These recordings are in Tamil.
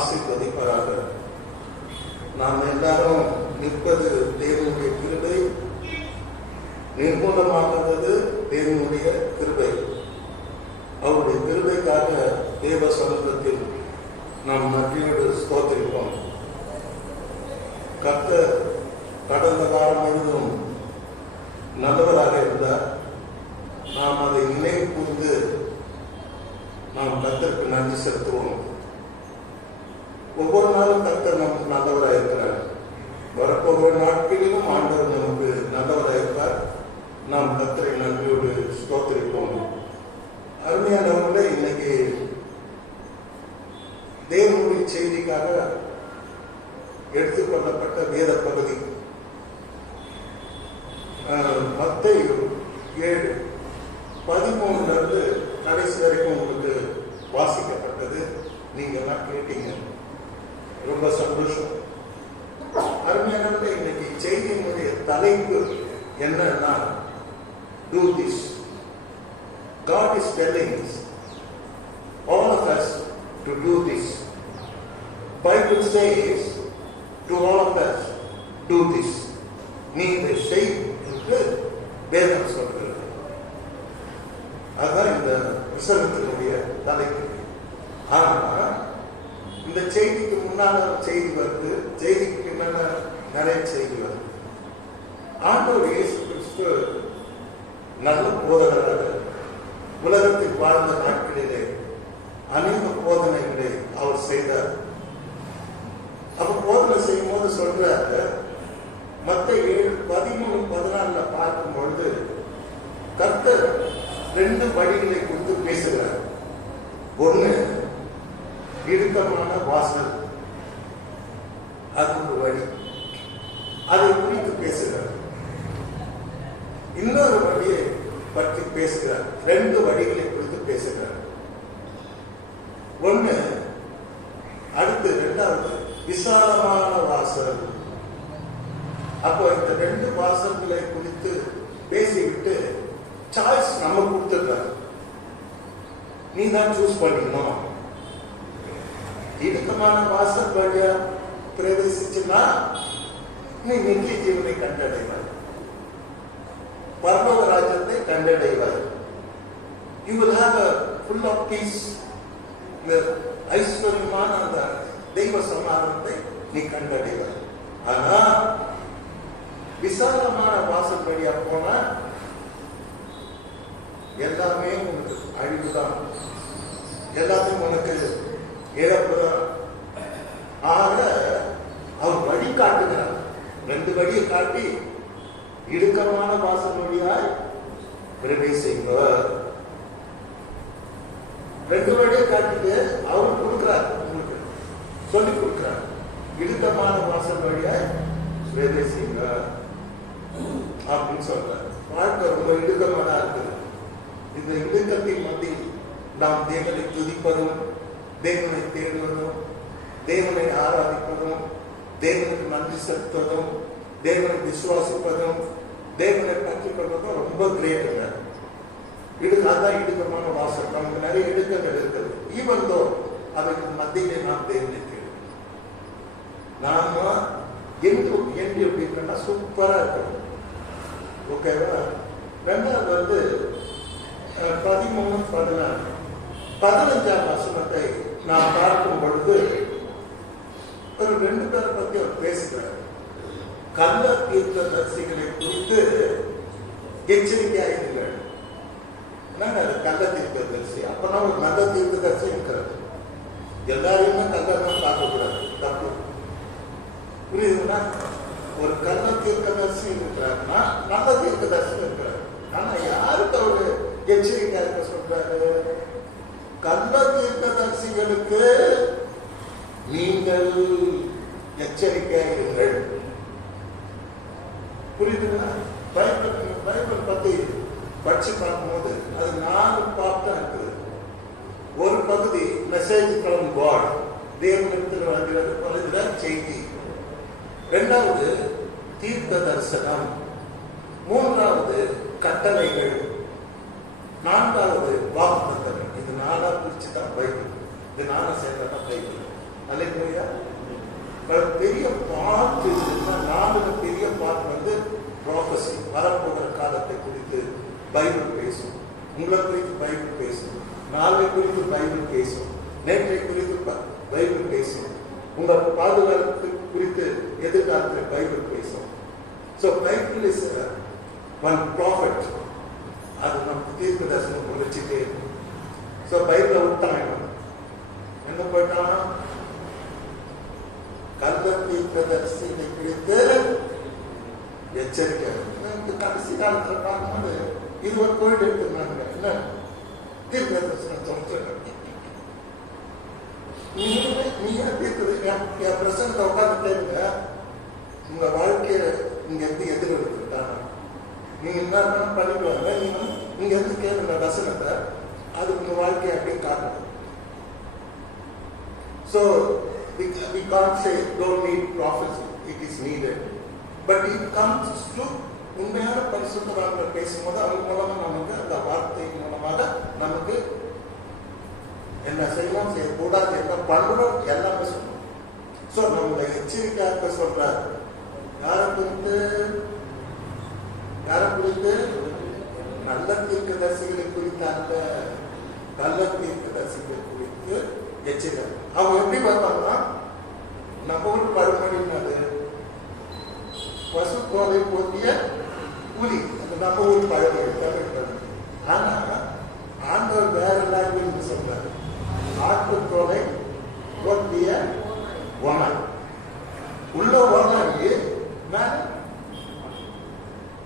ஆசீர்வதிப்பாராக. நாம் எல்லாரும் நிற்பது தேவனுடைய கிருபை, நிர்மூலமாகிறது தேவனுடைய கிருபை. அவருடைய கிருபைக்காக தேவ சமூகத்தில் நாம் நன்றியோடு ஸ்தோத்திரிப்போம். கர்த்தர் கடந்த காலம் முழுவதும் நல்லவராக இருந்தார். நாம் அதை நினைவு கூர்ந்து நாம் கர்த்தருக்கு நன்றி செலுத்துவோம். ஒவ்வொரு நாளும் கர்த்தர் நமக்கு நல்லவராக இருக்கிறார். வரப்போகிற நாட்களிலும் ஆண்டவர் நமக்கு நல்லவராக இருப்பார். நாம் கர்த்தரை நன்றியோடு ஸ்தோத்திரிப்போம். அருமையானவர்களே, இன்னைக்கு தேவனுடைய செய்திக்காக எடுத்துக்கொள்ளப்பட்ட வேத பகுதி மத்தேயு 7:13 கடைசி வரைக்கும் உங்களுக்கு வாசிக்கப்பட்டது. நீங்க எல்லாம் கேட்டீங்க, ரொம்ப சந்தோஷம். அருமையானவர்களே, இன்னைக்கு செய்தியினுடைய தலைப்பு என்னன்னா, do this. God is telling all of us to do this. Bible says to all of us, do this. நீ இதை செய் என்று வேதம் சொல்கிறது. அதுதான் இந்த புத்தகத்தினுடைய தலைப்பு. ஆனா இந்த செய்திக்கு முன்னால செய்தி வருது, செய்திக்கு பின்னால நிறைய செய்தி வருது. ஆண்டவர் இயேசு கிறிஸ்து நல்ல போதகராக உலகத்தில் வாழ்ந்த நாட்களிலே அநேக போதனைகளை அவர் செய்தார். அப்ப போதனை செய்யும் போது சொல்றாரு, மத்தேயு 7:13-14 பார்க்கும் பொழுது கர்த்தர் 2 வழிகளை குறித்து பேசுகிறார். ஒண்ணு இடுக்கமான வாசல், அது ஒரு வழி, அதை குறித்து பேசுகிறார். இன்னொரு வழியை பற்றி பேசுகிறார். 2 வழிகளை குறித்து பேசுகிறார். ஒண்ணு, அடுத்து 2வது விசாலமான வாசல். அப்போ இந்த 2 வாசல்களை குறித்து பேசிவிட்டு சாய்ஸ் நம்ம கொடுத்துருக்காரு. நீ தான் சூஸ் பண்ணிக்கணும். இடுக்கமான வாசல் வழியா பிரவேசிச்சுன்னா நீ நித்திய ஜீவனை கண்டடைவார், பரலோக ராஜ்யத்தை கண்டடைவார். You will have a full of peace. ஐஸ்வர்யமான அந்த தெய்வ சமாதானத்தை நீ கண்டடைவார். ஆனா விசாலமான வாசல் வழியா போனா எல்லாமே உனக்கு அழிவுதான், எல்லாத்தையும் உனக்கு இழப்புதான். ஆக அவர் வழி காட்டுகிறார். 2 வழியை காட்டி இடுக்கமான வாசல் வழியாய் பிரவேசிப்பார். 2 வழியை காட்டிட்டு அவரு கொடுக்கிறார், உங்களுக்கு சொல்லி கொடுக்கிறார். இடுக்கமான வாசல் வழியாய் பிரவேசிப்பார் அப்படின்னு சொல்றார். வாழ்க்கை ரொம்ப இடுக்கமானதா இருக்குது. இந்த இடுக்கத்தின் மத்தியில் நாம் தேவனை துதிப்பதும், தேவனை தேடுவதும், தேவனை ஆராதிப்பதும், தேவனுக்கு நன்றி செலுத்துவதும், தேவனை விசுவாசிப்பதும், தேவனை பற்றி கொள்வதும் ரொம்ப கிரேட்டுங்க. அதான் இடுக்கமான வாசல். நமக்கு நிறைய இடுக்கங்கள் இருக்குது. ஈவன் தோ அதுக்கு மத்தியிலே நாம் தேவனை தேடும். நாம என்று எப்படி இருக்கா சூப்பரா இருக்கணும். ஓகேவா? 2வது 13-15 வசனத்தை நாம் பார்க்கும் பொழுது ஒரு 2 பேரை பத்தி அவர் பேசுகிறார். கள்ள தீர்க்கதரிசிகளை குறித்து எச்சரிக்கையாயிருங்கள். அது கள்ள தீர்க்கதரிசி. அப்பதான் ஒரு நல்ல தீர்க்கதரிசி இருக்கிறது. எல்லாரையுமே கள்ளதான் பார்க்கக்கூடாது, தப்பு. புரியுதுன்னா, ஒரு கள்ள தீர்க்கதரிசி இருக்கிறாருன்னா நல்ல தீர்க்கதரிசி இருக்கிறார். ஆனா யாருக்கு அவரு எச்சரிக்கையா இருக்க சொல்றாரு? கள்ள தீர்க்கதரிசிகளுக்கு நீங்கள் எச்சரிக்கையாயிருங்கள். புரியுதுங்களா? பைபிள் பத்தி படிச்சு பார்க்கும்போது அது 4 பார்ட் தான் இருக்குது. ஒரு பகுதி மெசேஜ் ஃப்ரம் காட், தேவனிடத்தில் வருகிற செய்தி. 2வது தீர்க்க தரிசனம். 3வது கட்டளைகள். 4வது வாக்குத்தத்தங்கள். இது 4 பிரிச்சு தான் பைபிள். இது 4 சேர்ந்ததான் பைபிள். அதில் உங்களை குறித்து பைபிள் பேசும், நாளை குறித்து பைபிள் பேசும், நேற்றை குறித்து பைபிள் பேசும், உங்க பாதுகாப்பு குறித்து எதிர்காலத்தில் பைபிள் பேசும். So Bible is one profit. அது நமக்கு தீர்க்க தரிசனம் உழைச்சிட்டே இருக்கும். ஸோ பைபிளை விட்டாங்க எங்க போயிட்டானா கள்ள தீர்க்கதரிசியை குறித்து எச்சரிக்கை. கடைசி காலத்தில் பார்க்கும்போது இது ஒரு கோயில் எடுத்துருந்தாங்க. என்ன தீர்க்க தரிசனம் சொல்றேன், நீங்க தீர்க்கிறது என் பிரசனத்தை உட்காந்து கேளுங்க. உங்க வாழ்க்கையில இங்க இருந்து எதிர்கொடுத்துட்டாங்க. நீங்க என்ன பண்ணிடுவாங்க, நீங்க இங்க இருந்து கேளுங்க வசனத்தை, அது உங்க வாழ்க்கையை அப்படியே காட்டணும். So we can't say don't need prophecy, it is needed, but it comes to உண்மையான பரிசுத்தவான்கள் பேசும்போது அவங்க மூலமா நமக்கு அந்த வார்த்தை மூலமாக நமக்கு என்ன செய்யலாம், செய்யக்கூடாது, என்ன பண்ணணும் எல்லாமே சொல்லணும். ஸோ நம்மளை எச்சரிக்கையாக சொல்றாரு. யாரை குறித்து நல்ல தீர்க்கதரிசிகளை குறித்த அந்த நல்ல தீர்க்கதரிசிகளை குறித்து எச்சரிக்கை. அவங்க எப்படி பார்த்தாங்கன்னா, நம்ம ஊர் பழமொழினாது பசு தோலை போட்டிய புலி, அந்த நம்ம ஊர் பழமொழி தமிழ். ஆனா ஆண்டவர் வேற லாங்குவேஜ் சொல்றாரு. ஆட்டு தோலை போட்டிய ஓனாய், உள்ள ஓனாய் மேல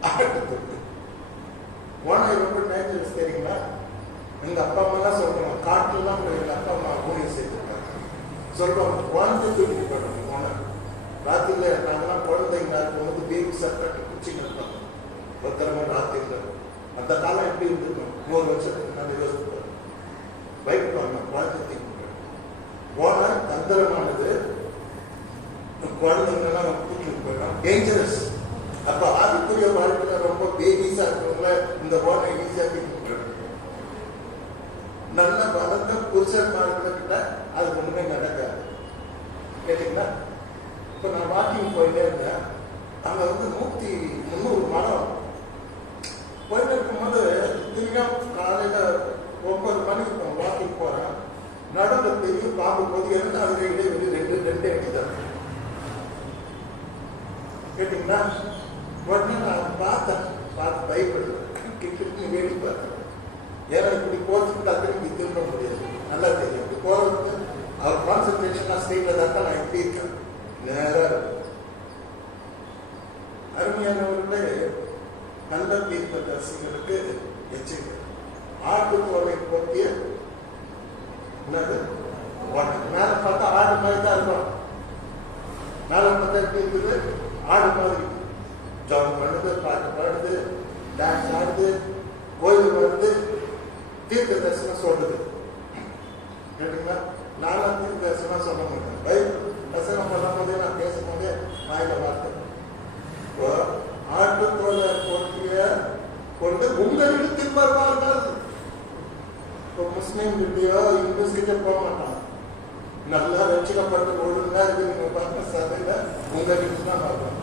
ஆட்டு தொட்டு. ஓனாய் ரொம்ப நேச்சுரல்ஸ் தெரியுங்களா? எங்க அப்பா அம்மா எல்லாம் சொல்றாங்க, காட்டுலாம் எங்க அப்பா அம்மா ஊழியம் செய்திருக்காங்க. சொல்லுவாங்க குழந்தை தூக்கிட்டு போயிடணும் ஓனாய். ராத்திரில நாங்கெல்லாம் குழந்தைங்க இருக்கும்போது பேபி சட்டை குச்சிங்க இருப்பாங்க பத்திரமா ராத்திரில. அந்த காலம் எப்படி இருந்திருக்கும்? 100 வருஷத்துக்கு முன்னாடி யோசிப்பாங்க. பயப்படுவாங்க குழந்தை தூக்கிட்டு போயிடும். ஓனாய் தந்திரமானது, குழந்தைங்கெல்லாம் தூக்கிட்டு போயிடும், டேஞ்சரஸ். அப்ப ஆதிக்குரிய வாழ்க்கையில ரொம்ப பேபிஸா இருக்கிறவங்கள இந்த ஓனாய் ஈஸியா தூக்கிட்டு போயிடும். நல்ல வளர்ந்த புருஷன்மார்கிட்ட அது ஒண்ணுமே நடக்காது. கேட்டீங்களா? இப்ப நான் வாக்கிங் போயிட்டே இருந்தேன். அங்க வந்து 100-300 மரம் போயிட்டு இருக்கும்போது தினம் காலையில 9 மணிக்கு வாக்கிங் போறேன். நடுவில் பெரிய பாம்பு போது என்ன அதுல இடைவெளி 2 அடி தான். கேட்டீங்களா? உடனே நான் பார்த்து பயப்படுறேன், வேடி பார்த்தேன். ஏன்னா இப்படி போறதுக்கு டக்குனு திரும்ப முடியாது. நல்லா தெரியும் இப்படி போறதுக்கு அவர் கான்சன்ட்ரேஷனா ஸ்டேட்ல தான் நான் எப்படி இருக்கேன். நேரம் அருமையானவர்களே, நல்ல தீர்க்கதரிசிகளுக்கு எச்சரிக்கை. ஆட்டு தோலை போட்டிய என்னது மேல பார்த்தா ஆடு மாதிரி தான் இருக்கும். மேல பார்த்தா எப்படி இருக்குது? ஆடு மாதிரி ஜாப் பண்ணுது, பாட்டு பாடுது, டான்ஸ் ஆடுது, கோயில் வருது, தீர்க்க தரிசனம் சொல்றது. கேட்டீங்களா? நானும் தீர்க்க தரிசனம் சொல்ல மாட்டேன். பைபிள் தரிசனம் பண்ணும் போதே நான் பேசும்போதே வாயில வார்த்தை ஆட்டு தோலை போட்டிய கொண்டு உங்களிடத்தில் வருவார்கள். இப்போ முஸ்லீம் கிட்டயோ இந்துஸ் கிட்ட போக மாட்டான். நல்லா ரட்சிக்கப்பட்டு ஒழுங்கா இருக்கு. நீங்க பார்த்த சபையில உங்க வீட்டுக்கு தான் வருவாங்க.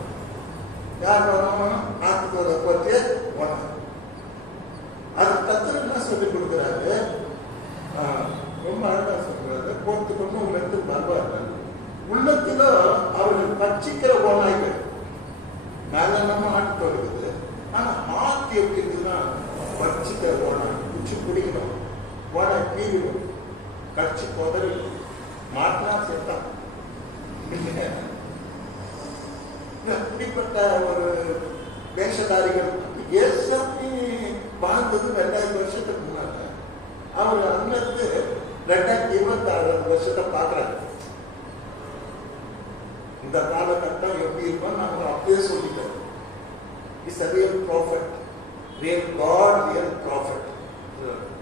யார் வரணும்? ஆட்டு தோலை போட்டிய ஒன்று. அது கத்தர் என்ன சொல்லிக் கொடுக்குறாரு? ரொம்ப அழகா சொல்றாரு. போட்டு கொண்டு உங்களுக்கு வருவார்கள். உள்ளத்துல அவர்கள் பட்சிக்கிற ஓனாய்கள். மேல நம்ம ஆட்டு தோல்குது. ஆனா ஆட்டு எப்படி இருக்குதுன்னா பட்சிக்கிற ஓனாய். குச்சி பிடிக்கணும், ஓனாய் பீவிடும், கட்சி கொதறி மாட்டினா செத்தான். இப்படிப்பட்ட ஒரு வேஷதாரிகள் ஏசாமி வாழ்ந்தது 2000 வருஷத்துக்கு முன்னால. அவர் அங்கிருந்து 2026 வருஷத்தை பார்க்கறாரு. இந்த காலகட்டம் எப்படி இருக்கும் நாங்கள் அப்படியே சொல்லிட்டோம். It's a real prophet, real God, real prophet.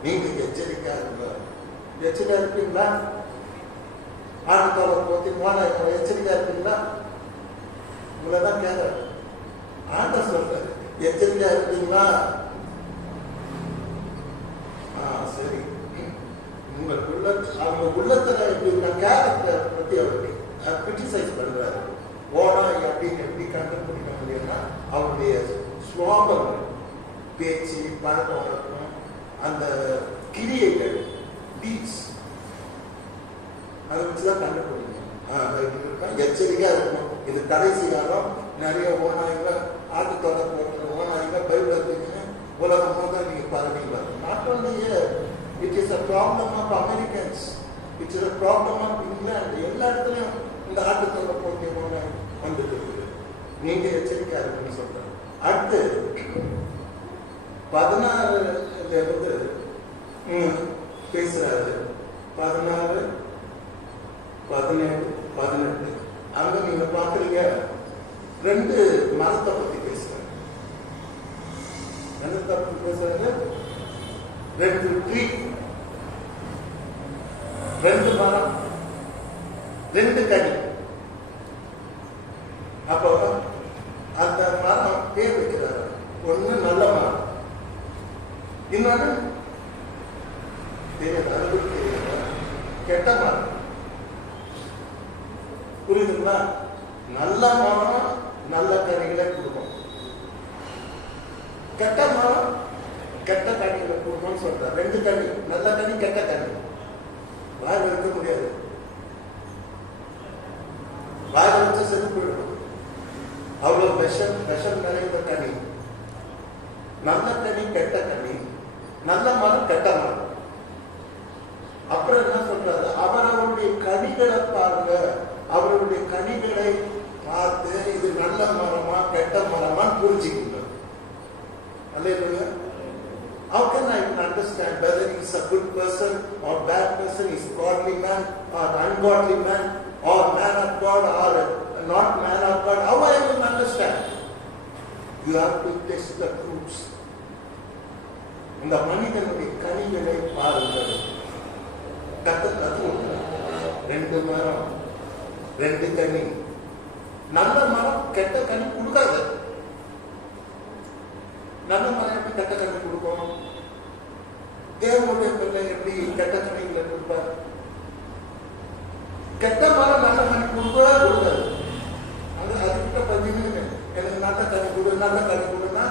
நீங்க எச்சரிக்கையா இருப்பீங்களா? ஆண்டுகால போத்தி போன எச்சரிக்கையா இருப்பீங்களா? உங்களதான் கேட்க ஆண்ட சொல்ற எச்சரிக்கையா இருப்பீங்களா? சரி. அவங்க உள்ளத்துல எப்படி கேரக்டர் பத்தி அவருக்கு கிரிட்டிசைஸ் பண்றாரு. ஓனா அப்படின்னு எப்படி கண்டுபிடிக்க முடியும்னா அவருடைய சுவாபங்கள், பேச்சு, பழக்கம் வழக்கம், அந்த கிரியேட்டட் டீட்ஸ் அதை வச்சுதான் கண்டுபிடிங்க. எச்சரிக்கையா இருக்கணும். இது கடைசி காலம். நிறைய ஓநாய்களை ஆட்டு தொலை போடுற ஓநாய்களை பைபிள் எடுத்தீங்கன்னு உலகம் போது நீங்க பரவீங்க. Not only it is a problem of Americans, it's is a problem of England. எல்லா இடத்துலையும் இந்த ஆட்டு தொலை போட்டிய ஓநாய் வந்துட்டு இருக்குது. நீங்க எச்சரிக்கையா இருக்குன்னு சொல்றேன். அடுத்து 16 பேசுறாரு. 16, 17, 18 அங்க நீங்க பாக்குறீங்க 2 மரத்தை பத்தி பேசுறாங்க. என்னத்தை பத்தி பேசுறாங்க? 2 ட்ரீ, 2 மரம், 2 கனி. அப்போ அந்த மரம் பேர் வைக்கிறாரு. ஒண்ணு நல்ல மரம், இன்னொன்னு கெட்ட மரம். புரியுதுங்களா? நல்ல மரம் நல்ல கனிகளை கொடுக்கும், கெட்ட மரம் கெட்ட கனிகளை கொடுக்கும்னு சொல்ற. 2 கனி, நல்ல கனி கெட்ட கனி. வாய் வைக்க முடியாது, வாய் வச்சு செத்து போயிடும். அவ்வளவு விஷம் நிறைந்த கனி. நல்ல கனி கெட்ட கனி, நல்ல மரம் கெட்ட மரம். அப்புறம் என்ன சொல்றாரு? அவரவருடைய கனிகளை பாருங்க, அவருடைய கனிகளை பார்த்து இது நல்ல மரமா கெட்ட மரமான்னு புரிஞ்சுக்கணும். அல்லேலூயா. How can I understand whether he is a good person or bad person, is godly man or ungodly man, or man of God or not man of God? How I will understand? You have to test the fruits. இந்த மனிதனுடைய கனிகளை பாருங்கள். கத்து 2 மரம் 2 கனி. நல்ல மரம் கெட்ட கனி கொடுக்காது. நல்ல மரம் எப்படி கெட்ட கனி கொடுக்கும்? தேவனுடைய பிள்ளை எப்படி கெட்ட கனிகளை கொடுப்பார்? கெட்ட மரம் நல்ல கனி கொடுக்கவே கொடுக்காது. அதுக்கிட்ட பார்த்தீங்கன்னா எனக்கு நல்ல கனி கொடு, நல்ல கனி கொடுன்னா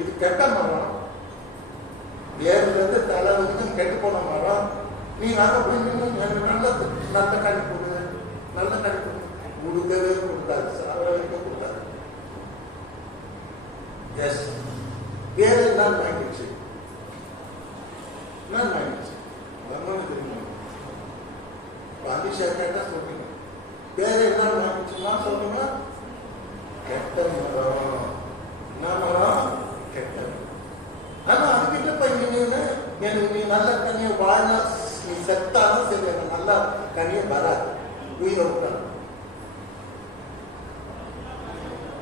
இது கெட்ட மரம். ஏறுலேருந்து தலை வந்து கெட்டு போன மரம். நீ நல்ல நல்ல கனி கொடு, நல்ல கனி கொடு, கொடுக்கவே கொடுக்காது, சாவடிக்க கொடுக்காது. எஸ், வேற என்ன வாங்கிடுச்சு? நான் வாங்கிடுச்சு தெரியுமா? பாலிஷா கேட்டா சொல்றீங்க. வேற என்ன வாங்கிடுச்சுன்னா சொல்லுங்க, கெட்ட மரம். என்ன மரம்? கெட்ட. ஆனா அதுக்கிட்ட பையன் எனக்கு நீ நல்ல கனியை வாழ்னா, நீ செத்தாலும் சரி, எனக்கு நல்ல கனியை வராது, உயிரோடு.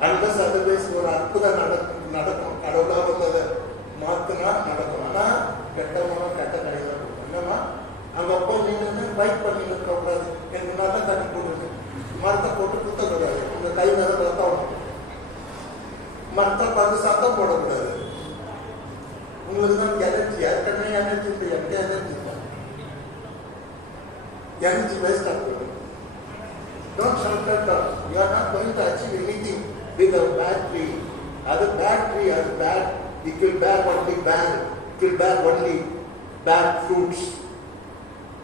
அந்த சர்வதேச ஒரு அற்புதம் நடக்கும். கடவுளா வந்ததை மாத்தினா நடக்கும். ஆனா கெட்ட மரம் கெட்ட கனியை தான் கொடுக்கும். என்னமா அங்க அப்போ நீங்க ஃபைட் பண்ணி இருக்க கூடாது. எனக்கு நல்ல கனி கொடுங்க. மரத்தை போட்டு குத்தக்கூடாது. உங்க கை மேல ரத்தம். மரத்தை பார்த்து சத்தம் போடக்கூடாது. உங்களுக்கு தான் எனர்ஜி, ஏற்கனவே எனர்ஜி இல்லை, எனக்கு எனர்ஜி தான். எனர்ஜி வேஸ்ட் ஆகுது. Don't shout at all. You are not going to achieve anything with a bad tree. Other bad tree are bad. It will bear only bad. It will bear only bad fruits.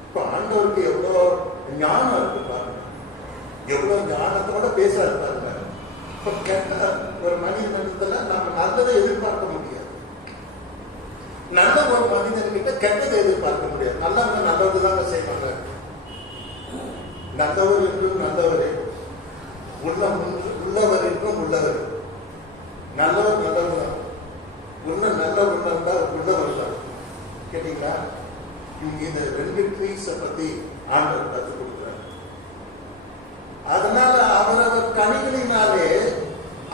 இப்போ ஆண்டவருக்கு எவ்வளோ ஞானம் இருக்கு பாருங்க, எவ்வளோ ஞானத்தோட பேசுறாரு பாருங்க. இப்போ கெட்ட ஒரு மனிதனிடத்துல நம்ம நல்லதை எதிர்பார்க்க முடியாது. நல்ல ஒரு மனிதன்கிட்ட கெட்டதை எதிர்பார்க்க முடியாது. நல்லவங்க நல்லதுதாங்க செய்வாங்க. நல்லவர் என்றும் நல்லவரே, உள்ளவர் என்றும் உள்ளவர். நல்லவர் நல்லவர் தான், உள்ள நல்ல உள்ளம் தான், உள்ளவர் தான். கேட்டீங்களா? இந்த 2 ட்ரீஸை பத்தி ஆண்டவர் கற்றுக் கொடுக்கிறார். அதனால அவரவர் கனிகளினாலே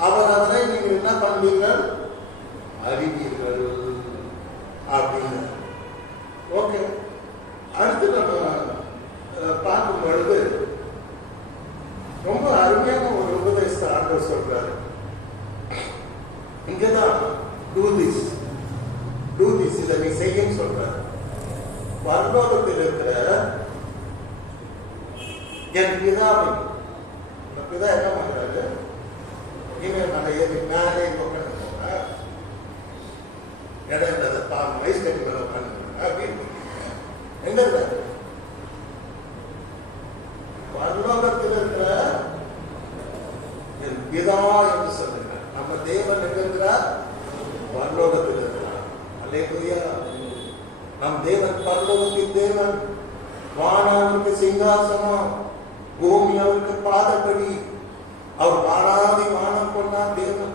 அவரவரை நீங்கள் என்ன பண்ணுவீர்கள்? அறிவீர்கள் அப்படின்னு. ஓகே, அடுத்து நம்ம பார்க்கும் பொழுது ரொம்ப அருமையான ஒரு உபதேசத்தை ஆண்டவர் சொல்றாரு. இங்கதான் டூ திஸ் இதை நீ செய்யும் சொல்றாரு. பரலோகத்தில் இருக்கிற என் பிதாவின், இந்த பிதா என்ன பண்றாரு? இனிமே மேலே உட்காந்து இடம் இல்லாத ஐஸ் கட்டி மேல உட்காந்து எங்க இருக்காரு? பரலோகத்தில் இருக்கிற என் பிதா என்று சொல்லுகிறார். நம்ம தேவன் எங்க இருக்கிறார்? பரலோகத்தில் இருக்கிறார். அல்லேலூயா. நம் தேவன் பரலோகத்தின் தேவன். வானம் அவருக்கு சிங்காசனம், பூமி அவருக்கு பாதப்படி. அவர் வானாதி வானம் கொண்டார் தேவன்.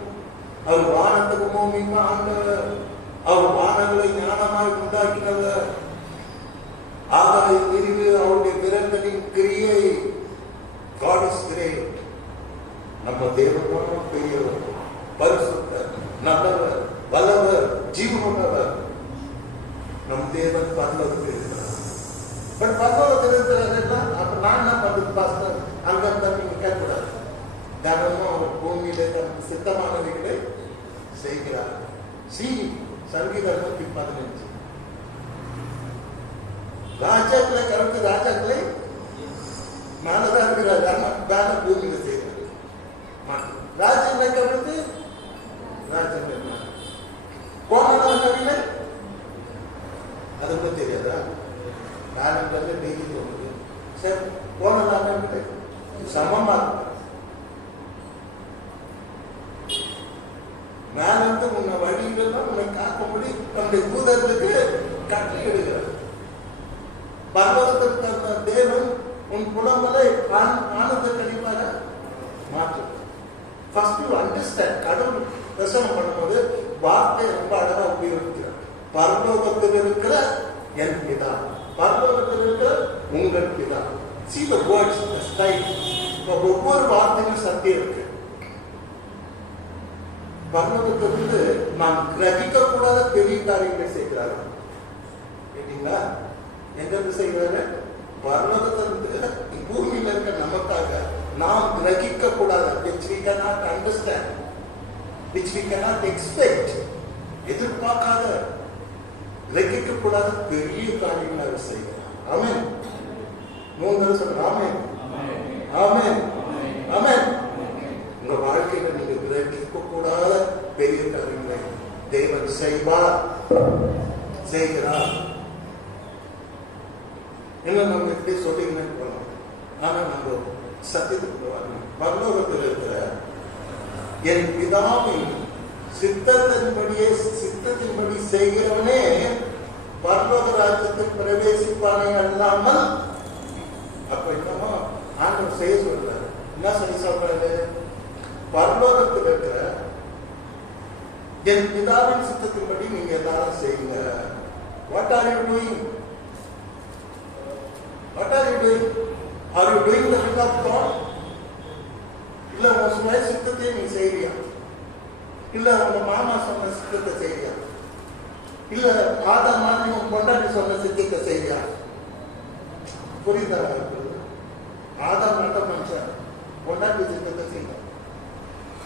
அவர் வானத்துக்கு பூமிக்கு ஆண்டவர். அவர் வானங்களை ஞானமாய் உண்டாக்கினவர். ஆகாய பிரிவு அவருடைய விரல்களின் கிரியை. God is great. நம்ம தேவன் பெரியவர், பரிசுத்தர், நல்லவர், வல்லவர், ஜீவனுள்ளவர். நம் தேவன் பரலோகத்தில் இருக்கிறார். பட் பரலோகத்தில் இருக்கிறார். அப்ப நான் என்ன பண்றது பாஸ்டர்? அங்க நீங்க கேட்கக்கூடாது. தினமும் அவர் பூமியில தனக்கு சித்தமானவைகளை செய்கிறார். சங்கீதம் 115. ராஜாக்களை கருத்து ராஜாக்களை மேலதான் இருக்கிறார். மேல பூமியில செய்கிறார். ராஜாக்களை கருத்து ராஜாக்கள் போன அது கூட தெரியாதா? நானும் டெய்லி தோணுது. சரி, போன சமமா மேலிருந்து உன்னை வழியிலாம் உன்னை காக்கும்படி நம்முடைய தூதர்களுக்கு கட்டளை எடுக்கிறார். பரலோகத்திற்கு அந்த தேவன் உன் புலம்பலை ஆனந்த கழிப்பாக மாற்று. First you understand. கடவுள் பிரசனம் பண்ணும்போது வார்த்தை ரொம்ப அழகா உபயோகிக்கிறார். பரலோகத்தில் இருக்கிற என் பிதா, பரலோகத்தில் இருக்கிற உங்கள் பிதா. See the words, the style. ஒவ்வொரு வார்த்தையும் சத்தியம் இருக்கு. பரலோகத்திலிருந்து நாம் கிரகிக்க கூடாத பெரிய காரியங்களை செய்கிறார்கள். கேட்டீங்களா? எங்கிருந்து செய்கிறாங்க? பரலோகத்திலிருந்து பூமியில இருக்க நமக்காக நாம் கிரகிக்க கூடாத, which we cannot understand, which we cannot expect, எதிர்பார்க்காத, கிரகிக்க கூடாத பெரிய காரியங்களை அவர் செய்கிறார். ஆமென். மூணு சொல்ற ஆமென், ஆமென், ஆமென். உங்க வாழ்க்கையில நீங்க கிரகிக்க கூடாத பெரிய காரியங்களை தேவன் செய்வார், செய்கிறார். என்ன நம்ம எப்படி சொல்லிங்கன்னு போனோம். ஆனா நம்ம சத்தியத்துக்கு வரணும். பரலோகத்தில் இருக்கிற என் பிதாவின் சித்தத்தின்படி செய்கிறவனே பரலோக ராஜ்யத்தில் பிரவேசிப்பானே அல்லாமல். அப்ப என்னமோ ஆண்டவர் செய்ய சொல்றாரு. என்ன சொல்லி சொல்றாரு? பரலோகத்தில் இருக்கிற என் பிதாவின் சித்தத்தின்படி நீங்க எல்லாரும் செய்யுங்க. What are you doing? What are you doing? Are you doing the will of God? இல்ல உன் சுய சித்தத்தை நீ செய்றியா? இல்ல உங்க மாமா சொன்ன சித்தத்தை செய்றியா? இல்ல ஆதா மாதிரி உன் பொண்டாட்டி சொன்ன சித்தத்தை செய்றியா? புரியுதா? ஆதா மட்டும் மனுஷன், பொண்டாட்டி சித்தத்தை செய்ய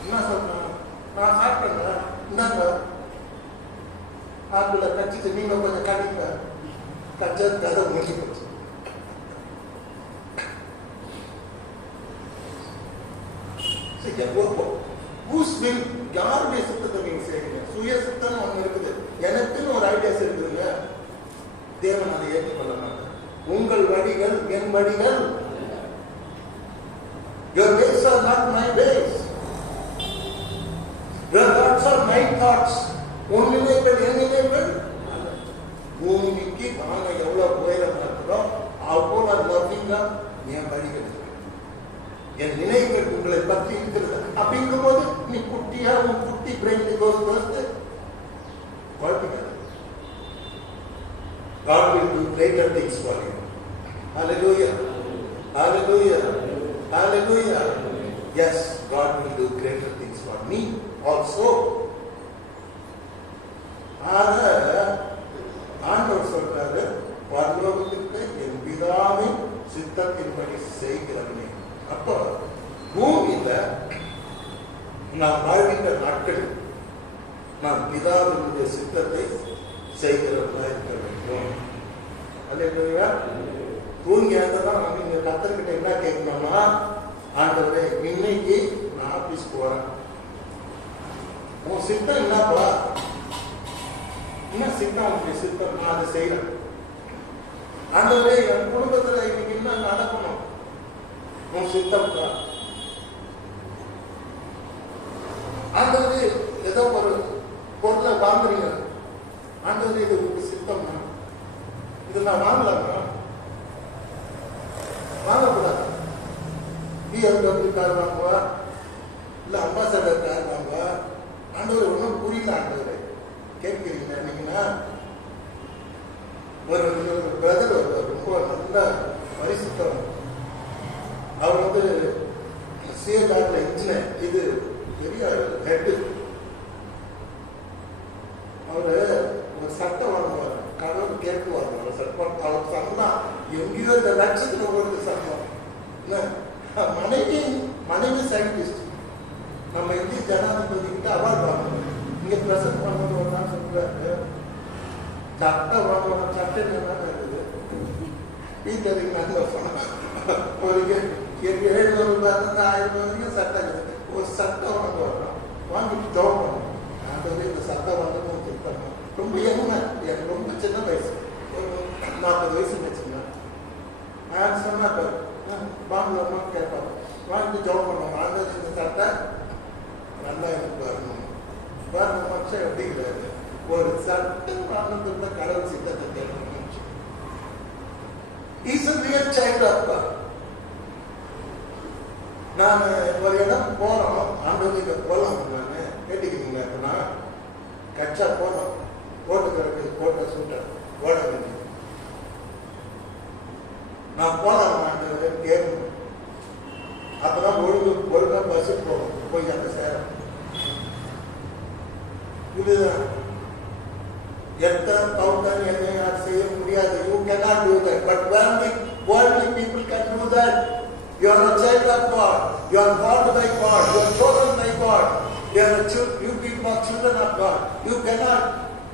என்ன சொன்னா? நான் சாப்பிட்டேன், இந்தாங்க ஆப்பிள கட்சிட்டு நீங்க கொஞ்சம் கடிங்க. கச்ச கதை முடிஞ்சு போச்சு. யாருடைய சித்தத்தை நீங்க செய்றீங்க? சுய சித்தம் ஒண்ணு இருக்குது, எனக்குன்னு ஒரு ஐடியாஸ் இருக்குதுங்க. தேவன் அதை ஏற்றுக்கொள்ள மாட்டார். உங்கள் வழிகள் என் வழிகள். Your ways are not my ways. Your thoughts are my thoughts. உன் நினைவுகள் என் நினைவுகள். பூமிக்கு வானம் எவ்வளவு உயரம் இருக்கிறோ அவ்வளவு லவ்விங்கா என் வழிகள், என் நினைவுகள் உங்களை பற்றி இருக்கிறது. அப்படிங்கும் போது நீ குட்டியா உன் குட்டி brain குழப்பிக்காது. God will do greater things for you. Hallelujah. Hallelujah. Hallelujah. Yes, God will do greater things for me also. ஆண்டவர் சொல்றாரு, பரலோகத்திற்கு என் பிதாவின் சித்தத்தின்படி செய்கிறவனே. அப்போ பூமியில நான் வாழ்கின்ற நாட்கள் நான் பிதாவினுடைய சித்தத்தை செய்கிறவனா இருக்க வேண்டும். அல்லேலூயா. தூங்கி தான் நீங்க கர்த்தர்கிட்ட என்ன கேட்கணும்னா, ஆண்டவரே இன்னைக்கு நான் ஆபீஸ் போறேன், உன் சித்தம் என்னப்பா? என்ன சித்தம் உங்களுடைய சித்தம், நான் அதை செய்யறேன். ஆண்டவரே என் குடும்பத்துல இன்னைக்கு என்ன நடக்கணும், உன் சித்தம் தான். ஆண்டவரே ஏதோ ஒரு பொருளை வாங்குறீங்க, ஆண்டவரே இது உங்களுக்கு சித்தம் தான், இது நான் வாங்கலாமா? வாங்கக்கூடாது. BMW கார் வாங்குவா, இல்ல அம்பாசடர் கார் வாங்குவா. ஆண்டவர் ஒன்றும் புரியல. ஆண்டவரே கேட்கிறீங்க நீங்கன்னா, ஒரு பிரதர் ரொம்ப நல்ல பரிசுத்தம். அவர் வந்து சிஏகார்ல இன்ஜினியர், இது பெரிய ஹெட். அவரு ஒரு சட்டம் வாங்குவார், கடவுள் கேட்குவார். அவர் சட்டம் அவர் சட்டம் எங்கேயோ இந்த லட்சத்துல ஒரு சட்டம். மனைவி சயின்டிஸ்ட், நம்ம இந்திய ஜனாதிபதி கிட்ட அவார்டு வாங்கணும், இங்க பிரசன்ட் பண்ணணும் சொல்றாரு. சட்டம் வாங்கணும், சட்டம் என்ன இருக்குது வீட்டில் ஒரு 700 ரூபாய் 1000 ரூபாய்க்கு சட்டம் இருக்குது. ஒரு சட்டம் வாங்க வரணும், வாங்கிட்டு தோணும். ஆண்டவரே இந்த சட்டம் வாங்கணும் திட்டம். ரொம்ப எங்க எனக்கு ரொம்ப சின்ன வயசு, ஒரு 40 வயசு வச்சுருந்தேன். நான் சொன்னாக்க வாங்கலாமா கேட்பாங்க, வாங்கிட்டு ஜோம் பண்ணுவோம். ஆண்டவர் இந்த சட்டை நல்லா எனக்கு வரணும், வரணும் மனுஷன் எப்படிங்கிறாரு. ஒரு சட்டம் வாங்கிட்டு கடவுள் சித்தத்தை கேட்கணும். Is a real child of God. நான் ஒரு இடம் போறோம், ஆண்டவருக்கு போகலாம். நான் கேட்டுக்கிறீங்களா, கச்சா போனோம், போட்டுக்கிறது போட்ட சூட்டர் ஓட வேண்டியது. நான் போனேன், ஆண்டவர் கேட்கணும். அப்பதான் ஒழுங்கா பஸ் போகும், போய் அந்த சேரம். இதுதான் எத்தனை பவுண்டன் என்ன செய்ய முடியாது. You cannot do that. But worldly people can do that. You are a child of God. You are called by God. You are chosen by God. You people are children of God. You cannot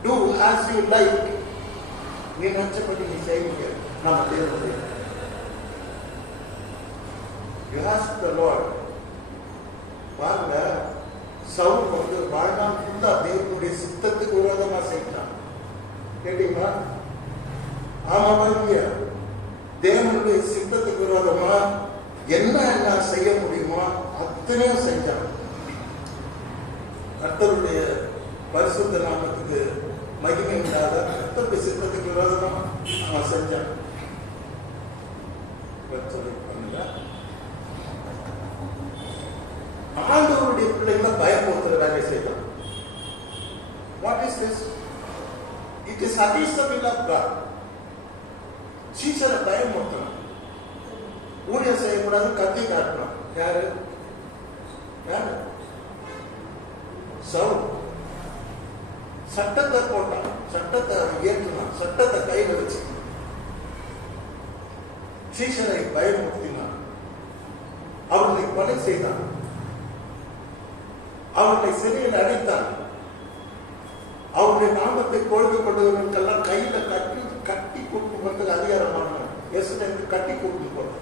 do as you like. நீ நினைச்சபடி நீ செய்வீங்க. நம்ம தேவனுடைய You ask the Lord. பாருங்க, சவுல் வந்து வாழ்நாள் ஃபுல்லா தேவனுடைய சித்தத்துக்கு விரோதமா செய்யலாம். கேட்டீங்களா? ஆமா, தேவனுடைய சித்தத்துக்கு விரோதமா என்ன செய்ய முடியுமோ அத்தனையும் செஞ்சான். கர்த்தருடைய பரிசுத்த நாமத்துக்கு மகிமை இல்லாத கர்த்தருடைய சித்தத்துக்கு விரோதமா அவன் செஞ்சான். ஆண்டவருடைய பிள்ளைகளை பயப்படுத்துற வேலையை செய்யலாம். What is this? It is against the will of God. சீசரை பயமுறுத்தணும், ஊழியம் செய்யக்கூடாது, கத்தி காட்டணும். யாரு? சவுல் சட்டத்தை போட்டான், சட்டத்தை ஏற்றினான், சட்டத்தை கையில் வச்சு சீசரை பயமுறுத்தினான், அவர்களை கொலை செய்தான், அவர்களை சிறையில் அடைத்தான். அவருடைய நாமத்தை கொழுந்து கொண்டவர்களுக்கெல்லாம் கையில கட்டி கூட்டு போறதுக்கு அதிகாரமான கட்டி கூட்டு போறது.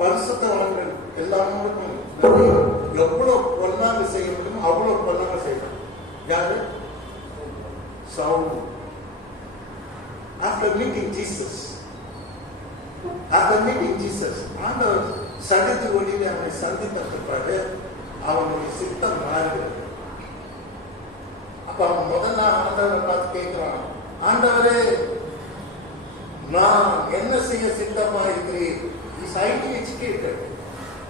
பரிசுத்தவான்கள் எல்லாருக்கும் எவ்வளவு பொல்லாங்க செய்ய முடியுமோ அவ்வளவு பொல்லாங்க செய்யணும். யாரு? சவுல். After meeting Jesus, ஆண்டவர் சந்தித்து ஒளியிலே அவனை சந்தித்த பிற்பாடு அவனுடைய சித்தம் மாறுகிறது. அப்ப அவன் முதல்ல ஆண்டவரை பார்த்து கேட்கிறான், ஆண்டவரே நான் என்ன செய்ய சித்தமா இருக்கிறேன்? IT educated.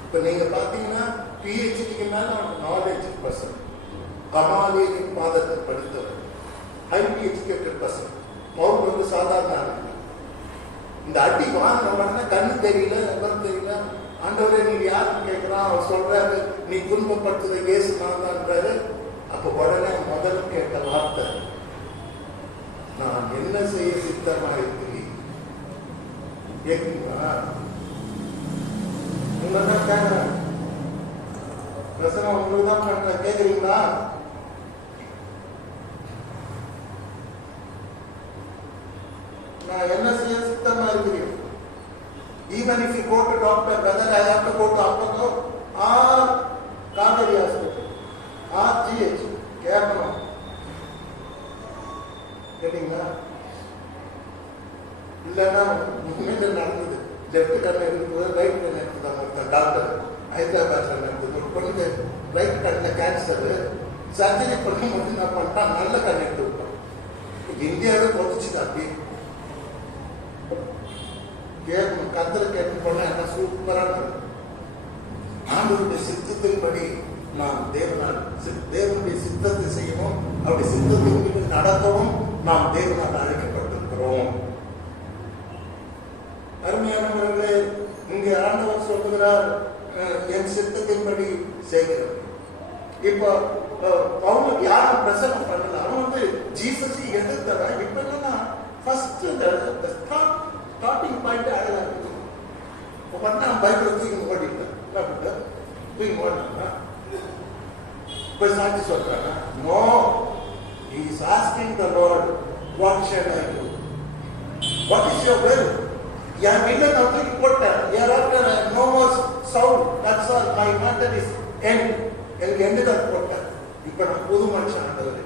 இப்ப நீங்க பாத்தீங்கன்னா PhDக்கு மேல நாலேஜ் பர்சன், கமாலியின் பாதத்தை படித்தவர், ஹைலி எஜுகேட்டட் பர்சன். பவுல் வந்து சாதாரண இந்த அடி வாங்கின கண்ணு தெரியல, எவ்வளவு தெரியல. ஆண்டவரே நீங்க யாருன்னு கேட்கிறான். அவர் சொல்றாரு, நீ துன்பப்படுத்துற கேசு நான் தான்றாரு. அப்ப உடனே முதல்ல கேட்ட வார்த்தை, நான் என்ன செய்ய சித்தமா இருக்கிறேன்? கேட்குங்களா? உங்கதான் கேட்கிறேன், பிரசனை உங்களுக்கு தான் பண்றேன், கேட்குறீங்களா? நான் என்ன செய்ய சித்தமா இருக்கிறேன்? Even if you go to doctor, whether I have to go to Apollo or Kaveri Hospital or GH, கேட்கணும். கேட்டீங்களா? இல்லைன்னா உண்மையில நடந்தது. லெஃப்ட் கண்ணை இருக்கும்போது ரைட் கண்ணை எடுத்துட்டாங்க டாக்டர். ஹைதராபாத்ல நடந்தது. ஒரு பொண்ணு ரைட் கண்ணில் கேன்சர் சர்ஜரி பண்ணும்போது என்ன பண்ணிட்டான், நல்ல கண் எடுத்து விட்டான். இந்தியாவே பொதிச்சுது. அப்படி கேட்கணும். கத்தரை கேட்டு போனா என்ன சூப்பரான ஆண்டவருடைய சித்தத்தின்படி நாம் தேவனுடைய சித்தத்தை செய்யணும். அவருடைய சித்தத்தின்படி நடக்கவும் நாம் தேவனால் அழைக்கப்பட்டிருக்கிறோம். அருமையானவர்களே, இங்கே ஆண்டவர் சொல்லுகிறார், என் சித்தத்தின்படி செய்கிறார். இப்போ பவுலுக்கு யாரும் பிரசங்கம் பண்ணல. அவன் வந்து ஜீசஸ் எதிர்த்தவன். இப்ப என்னன்னா ஃபர்ஸ்ட் ஸ்டார்டிங் பாயிண்ட் அழகா இருக்கு. இப்போ பண்ணா பைபிளை தூக்கி ஓடிட்டேன். தூக்கி ஓடினா இப்போ சாட்சி சொல்றாங்க. No, he is asking the Lord, what shall I do? What is your will? என் வீட்டில் நான் தூக்கி போட்டேன். யாராவது no more sound, that's all, my matter is end. எனக்கு எண்டு தான் போட்டேன். இப்ப நான் புது மனுஷன். ஆண்டவரே,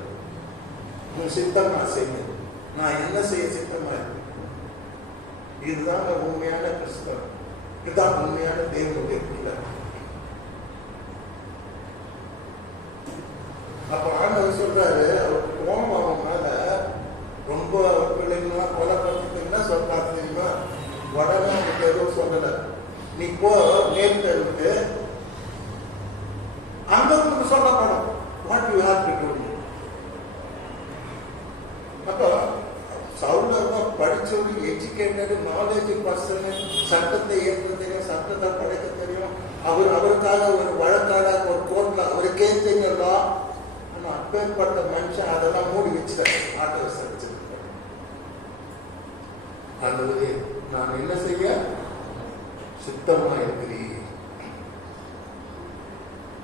உன் சித்தம் நான் செய்வேன். நான் என்ன செய்ய சித்தமா இருக்கேன். இதுதான் உண்மையான கிறிஸ்தவன். இதுதான் உண்மையான தேவனுடைய பிள்ளை. அப்ப ஆண்டவர் சொல்றாரு, அவருக்கு கோபம் அவன் மேல ரொம்ப பிள்ளைங்களாம் கொலை பார்த்துட்டீங்கன்னா சொல்றாரு தெரியுமா? உடனே அவனுக்கு எதுவும் சொல்லல. நீ போ நேர்ந்தருக்கு அங்க உங்களுக்கு சொல்லப்படும் what you have to to. அப்போ சவுலர் படிச்சவங்க, எஜுகேட்டடு, நாலேஜ் பர்சன், சட்டத்தை ஏற்க தெரியும், சட்டத்தை படைக்க தெரியும். அவருக்காக ஒரு வழக்காடாக ஒரு கோர்ட்ல அவருக்கே தெரியலாம். ஆனா அப்பேற்பட்ட மனுஷன் அதெல்லாம் மூடி வச்சுட்டாரு. ஆட்டவர் சரிச்சிருக்க ஆண்டவரே, நான் என்ன செய்ய சித்தமா இருக்கிறேன்.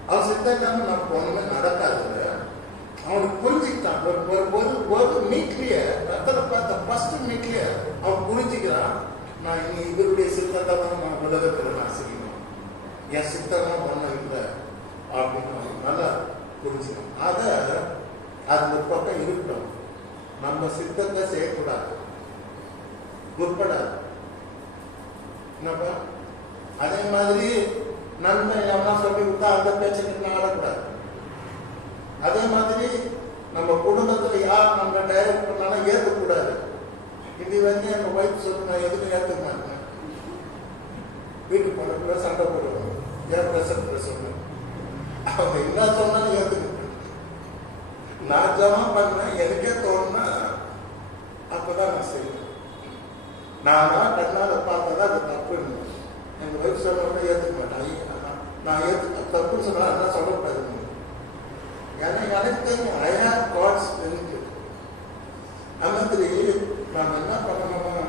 அவன் சித்தம் நான் ஒண்ணுமே நடக்காது. அவனுக்கு புரிஞ்சுக்கிட்டான். ஒரு மீட்லிய ரத்தனை பார்த்த ஃபர்ஸ்ட் மீட்லிய அவன் புரிஞ்சுக்கிறான். நான் இனி இவருடைய சித்தத்தை தான் நான் உலகத்துல நான் செய்யணும். என் சித்தம் ஒன்றும் இல்லை அப்படின்னு அவன் நல்லா புரிஞ்சுக்கணும். அது ஒரு பக்கம் இருக்கணும். நம்ம சித்தத்தை செய்யக்கூடாது, உட்படாது. என்னப்பா, அதே மாதிரி நன்மை எவனா சொல்லி விட்டா அந்த பேச்சுக்கு ஆடக்கூடாது. அதே மாதிரி நம்ம குடும்பத்துல யார் நம்ம டைரக்ட் பண்ணாலும் ஏற்கக்கூடாது. இது வந்து எங்க ஒய்ஃப் சொல்லு, நான் எதுவும் ஏற்றுக்க மாட்டேன். வீட்டு போனக்குள்ள சண்டை போடுவாங்க. ஏன் பிரசன்ட் சொல்லு, அவங்க என்ன சொன்னாலும் ஏற்றுக்க. நான் ஜமா பண்ணேன், எனக்கே தோணுனா அப்பதான் நான் செய்வேன். நானா கண்ணால பார்த்ததான் அது தப்புன்னு எங்க ஒய்ஃப் சொன்ன ஏற்றுக்க மாட்டேன். நான் ஏற்றுக்க தப்புன்னு சொன்னா அதெல்லாம் சொல்லக்கூடாது. ஏன்னா எனக்கு தெரியும், ஐ ஹேவ் காட்ஸ் பெனிஃபிட். அந்த நாம் என்ன பண்ணணும்னா,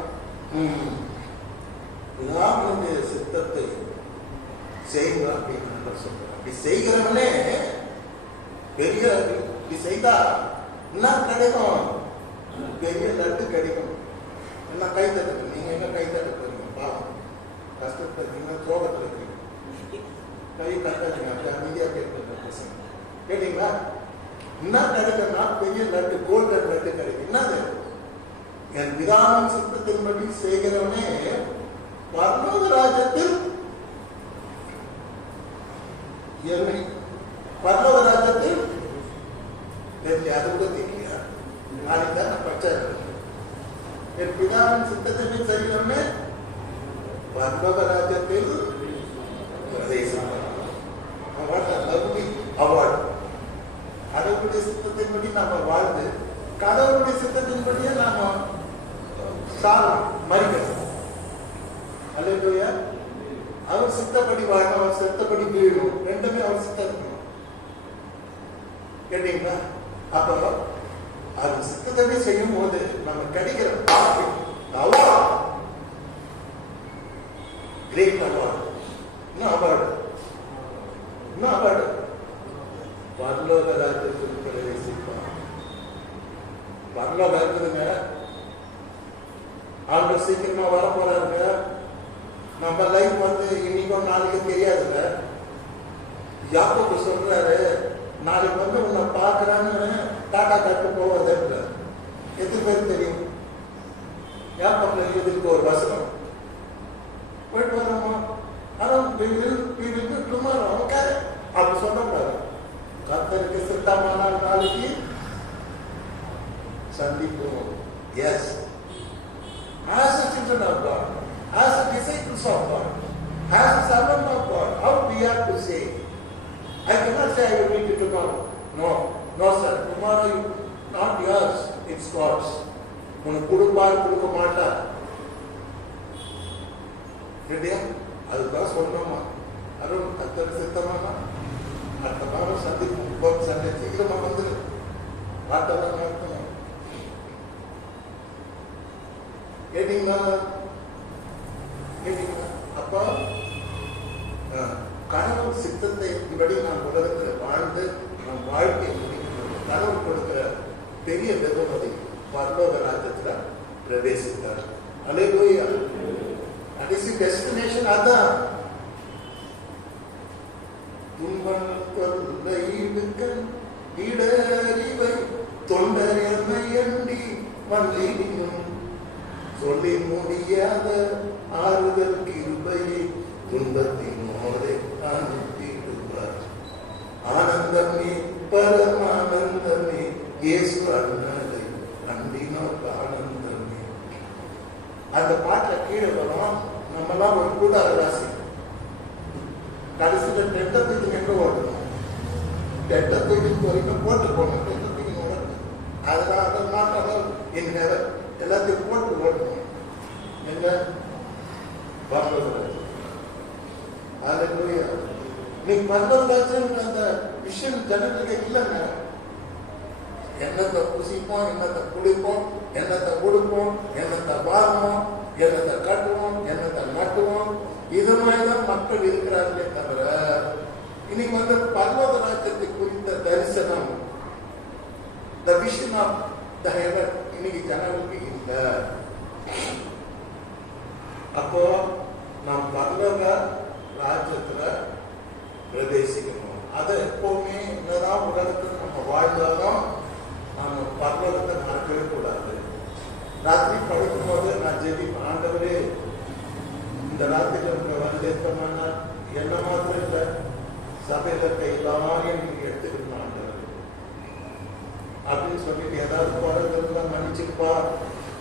ராமனுடைய சித்தத்தை செய்வோம் அப்படின்னு சொல்றோம். அப்படி செய்கிறவனே பெரிய, இப்படி செய்தா என்ன கிடைக்கும்? பெரிய லட்டு கிடைக்கும். என்ன கை தட்டு, நீங்க என்ன கை தட்ட போறீங்க? பாவம், கஷ்டத்தை இருக்கீங்க, சோகத்தில் இருக்கீங்க, கை கட்டாதீங்க. அப்படி அமைதியா கேட்க பசங்க கேட்டீங்களா? என்ன கிடைக்கும்னா பெரிய லட்டு, கோல்டன் லட்டு கிடைக்கும். என்னது? என் பிதாவின் சித்தத்தின்படி செய்கிறவனே பரலோக ராஜ்யத்தில் பரலோக ராஜ்யத்தில் அது கூட தெரியல. நாளைக்கு தான் நான் படிச்சேன். என் பிதாவின் சித்தத்தின்படி செய்கிறவனே பரலோக ராஜ்யத்தில் அவார்டு. கடவுளுடைய சித்தத்தின்படி நாம வாழ்ந்து கடவுளுடைய சித்தத்தின்படியே நாம மறிக்கணும். அல்லேலூயா. அவர் சித்தப்படி வாழணும், அவர் சித்தப்படி வீழும். ரெண்டுமே அவர் சித்தம் இருக்கணும். கேட்டீங்களா? அப்போ அது சித்தத்தை செய்யும் போது நம்ம கிடைக்கிற அவார்டு, கிரேட் அவார்டு. என்ன அவார்டு? என்ன அவார்டு? பரலோக ராஜ்யத்தில் பிரவேசிப்பார். பரலோகம் இருக்குதுங்க. அவங்க சீக்கிரமா வர போறாங்க. நம்ம லைஃப் வந்து இன்னைக்கும் நாளைக்கு தெரியாதுங்க. யாக்கோபு சொல்றாரு, நாளைக்கு வந்து உன்னை பார்க்கறான்னு டாட்டா காட்டு போவதே இல்லை. எத்தனை பேர் தெரியும்? யாப்பம் எழுதிருக்கு ஒரு வசனம், போயிட்டு வரோமா, ஆனால் டுமாரோ அப்படி சொல்லக்கூடாது. கர்த்தருக்கு சித்தமானால் நாளைக்கு சந்திப்போம். Yes, as a children of God, as a disciples of God, as a servant of God, how we have to say? I cannot say I will meet you tomorrow. No, no sir. Tomorrow not yours, it's God's. உனக்கு கொடுப்பார், கொடுக்க மாட்டார். ரெடியா? அதுதான் சொன்னோமா, அருண் கர்த்தர் சித்தமானா அடுத்த வாரம் சந்திப்போம். சண்டை சீக்கிரமா வந்து வார்த்தை கேட்டீங்களா? அப்போ கடவுள் சித்தத்தை இப்படி நாம் உலகத்தில் வாழ்ந்து நம் வாழ்க்கையை முடிக்கிறது. கடவுள் கொடுக்கிற பெரிய வெகுமதி பரலோக ராஜ்யத்தில் பிரவேசித்தார். அல்லேலூயா. கடைசி டெஸ்டினேஷன் அதான். இடறிவை தொண்டர் என்னை எண்ணி வந்தியும் சொல்லி முடியாத ஆறுதல் கிருபையை துன்பத்தின் மோதை அனுப்பிடுவார். ஆனந்தமே பரமானந்தமே இயேசு அண்ணலை அண்டினோர் ஆனந்தமே. அந்த பாட்டில் கீழே வரும். நம்மலாம் ஒரு கூட்டாள ராசி. கடைசியில் டெட்டை தூக்கி எங்க ஓடணும்? டெட்டை தூக்கி வரைக்கும் போட்டு போகணும். டெட்டை தூக்கி ஓடணும். அதெல்லாம் மாற்றம் என் எல்லாத்தையும் போட்டு ஓடணும். என்ன பரலோகராஜ்யம். அல்லேலூயா. நீ பரலோகராஜ்யம் அந்த விஷயம் ஜனங்களுக்கு இல்லைங்க. என்னத்தை புசிப்போம், என்னத்தை குடிப்போம், என்னத்தை உடுப்போம், என்னத்தை வாங்குவோம், என்னத்தை கட்டுவோம், என்னத்தை நட்டுவோம், இது மாதிரிதான் மக்கள் இருக்கிறார்களே தவிர இன்னைக்கு வந்து பரலோக ராஜ்யத்தை குறித்த தரிசனம், the vision of the heaven இன்னைக்கு ஜனங்களுக்கு இல்லை. அப்போ நாம் பரலோக ராஜ்யத்துல பிரவேசிக்கணும். அதை எப்பவுமே என்னதான் உலகத்தில் நம்ம வாழ்ந்தாலும் நம்ம பரலோகத்தை மறக்கவே கூடாது. ராத்திரி படுக்கும் போது நான் ஜெபிப்பேன், ஆண்டவரே இந்த ராத்திரியில் இருக்கிற வந்தேத்தமான என்ன மாத்திரம் இல்லை, சபையில இருக்க எல்லாரையும் நீங்க எடுத்துக்கணும் ஆண்டவர் அப்படின்னு சொல்லிட்டு ஏதாவது குறைகள் இருந்தா மன்னிச்சுப்பா,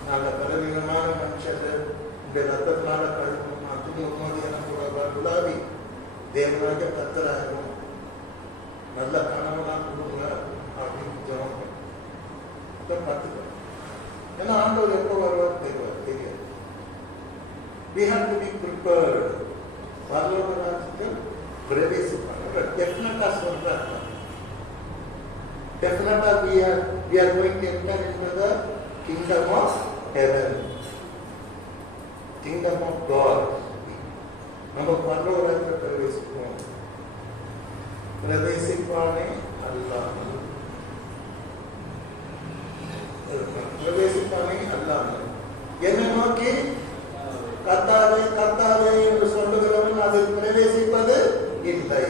நாங்க பலவீனமான மனுஷர்கள் இந்த ரத்தத்தினால கழுவணும் அப்படின்னு போது எனக்கு குலாவி தேவனாக கத்தராகும் நல்ல கனவுலாம் கொடுங்க அப்படின்னு ஜெபம் கத்துக்க. ஏன்னா ஆண்டவர் எப்போ வருவார் தெரியாது. We have to be prepared. பரலோக ராஜ்யத்தில் பிரவேசிப்பாங்க. டெஃபினட்டா சொல்றாங்க. Definitely we are going to enter into the kingdom of heaven, kingdom of God. நம்ம பரலோக ராஜ்யத்தில் பிரவேசிப்போம். பிரவேசிப்பானே அல்லாமல், பிரவேசிப்பானே அல்லாமல் என்ன நோக்கி கர்த்தாவே கர்த்தாவே என்று சொல்லுகிறவன் அதில் பிரவேசிப்பது இல்லை.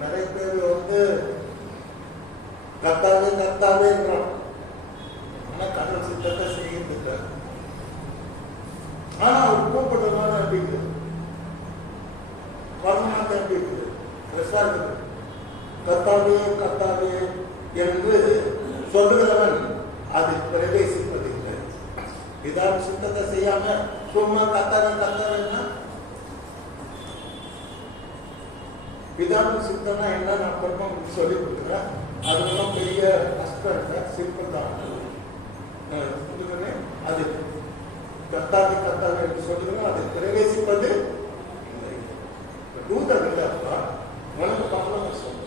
நிறைய பேர் வந்து கர்த்தாவே கர்த்தாவே என்றான், ஆனா கடவுள் சித்தத்தை செய்யறதில்லை. ஆனா அவர் கூப்பிடுறதுனால அப்படிங்கிறது வரமாட்டேன் அப்படிங்கிறது கர்த்தாவே கர்த்தாவே என்று சொல்லுகிறவன் அதில் பிரவேசிப்பதில்லை. இதான் சித்தத்தை செய்யாம சும்மா கத்தாரன்னா விதான சித்தம்னா என்ன அப்புறமா சொல்லி கொடுக்குறேன். அது ஒன்றும் பெரிய கஷ்டம் இல்லை, சிம்பிள் தான். அது கத்தாவே கத்தாவே என்று சொல்லுகிறோம், அது பிரவேசிப்பது இல்லை. தூதர் இல்லப்பா உனக்கு பக்கம் சொல்லுங்க.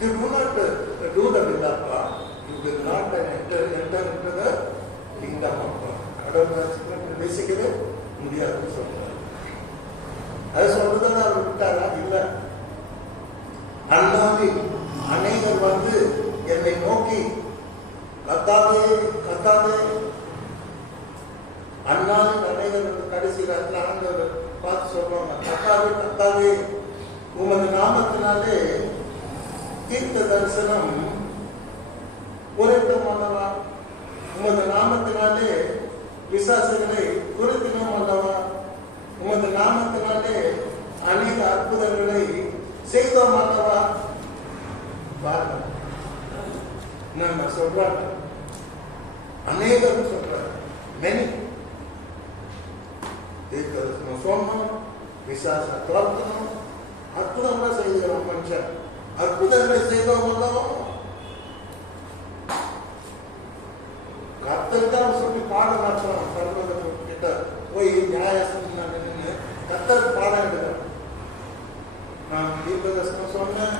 You do not do the will of God. You will not enter into the kingdom of God. கடவுள் பிரவேசிக்கவே முடியாதுன்னு சொல்றாரு. அது சொல்றதுதான் அவர் விட்டாரா? இல்லை. அண்ணாவி அநேகர் வந்து என்னை நோக்கி கத்தாவே கத்தாவே, அண்ணாவின் அநேகர் கடைசி நேரத்தில் ஆண்டவர் பார்த்து சொல்றாங்க, கத்தாவே கத்தாவே உமது நாமத்தினாலே தீர்க்க தரிசனம் உரைத்தோம் அல்லவா, உமது நாமத்தினாலே பிசாசுகளை துரத்தினோம் அல்லவா, உமது நாமத்தினாலே அநேக அற்புதங்களை செய்தோம் அல்லவா. பாருங்க, நம்ம சொல்றாங்க, அநேகம் சொல்றாங்க, மெனி. தீர்க்கதரிசனம் சொன்னோம், பிசாசை துரத்தணும், அற்புதங்களை செய்கிறோம். மனுஷன் அற்புதங்களை செய்தோம் அல்லவா. கத்தருக்காக சொல்லி பாடம் நடத்துறோம். சர்வதற்கு கிட்ட போய் நியாயசனம் நின்று கத்தருக்கு பாடம் எடுக்கிறோம். நான் தீர்க்கதரிசனம் சொன்னேன்,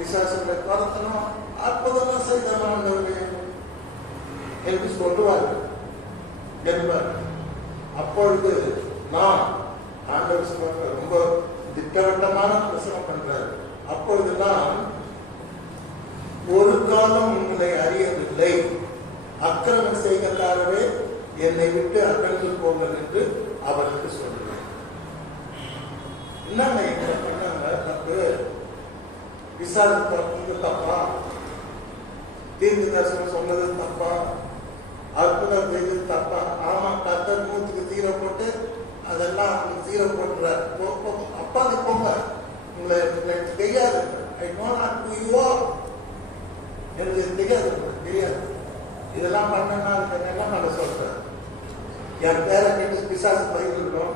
விசாசங்களை துரத்தணும், அற்புதம் செய்தோம் என்று சொல்லுவார்கள் என்பார். அப்பொழுது நான் ஆண்டவர் ரொம்ப திட்டவட்டமான பிரசனம் பண்றாரு. அப்பொழுது நான் ஒரு காலம் உங்களை அறியவில்லை, அக்கிரமம் செய்ததாகவே என்னை விட்டு அகன்று போங்கள் என்று அவருக்கு சொல்றேன். என்னங்க என்ன பண்ணாங்க? தப்பு விசாரித்து தப்பா, தீர்க்க தரிசனம் சொன்னது தப்பா, அற்புதம் செய்தது தப்பா? ஆமா, கத்தர் மூத்துக்கு தீரை போட்டு அதெல்லாம் அவங்களுக்கு தீரை போட்டுறாரு. அப்பாது போங்க, உங்களை தெரியாது, எனக்கு தெரியாது, இதெல்லாம் பண்ணா என்ன பண்ண சொல்றேன். என் பேரை கேட்டு பிசாசு பயிரிடும்,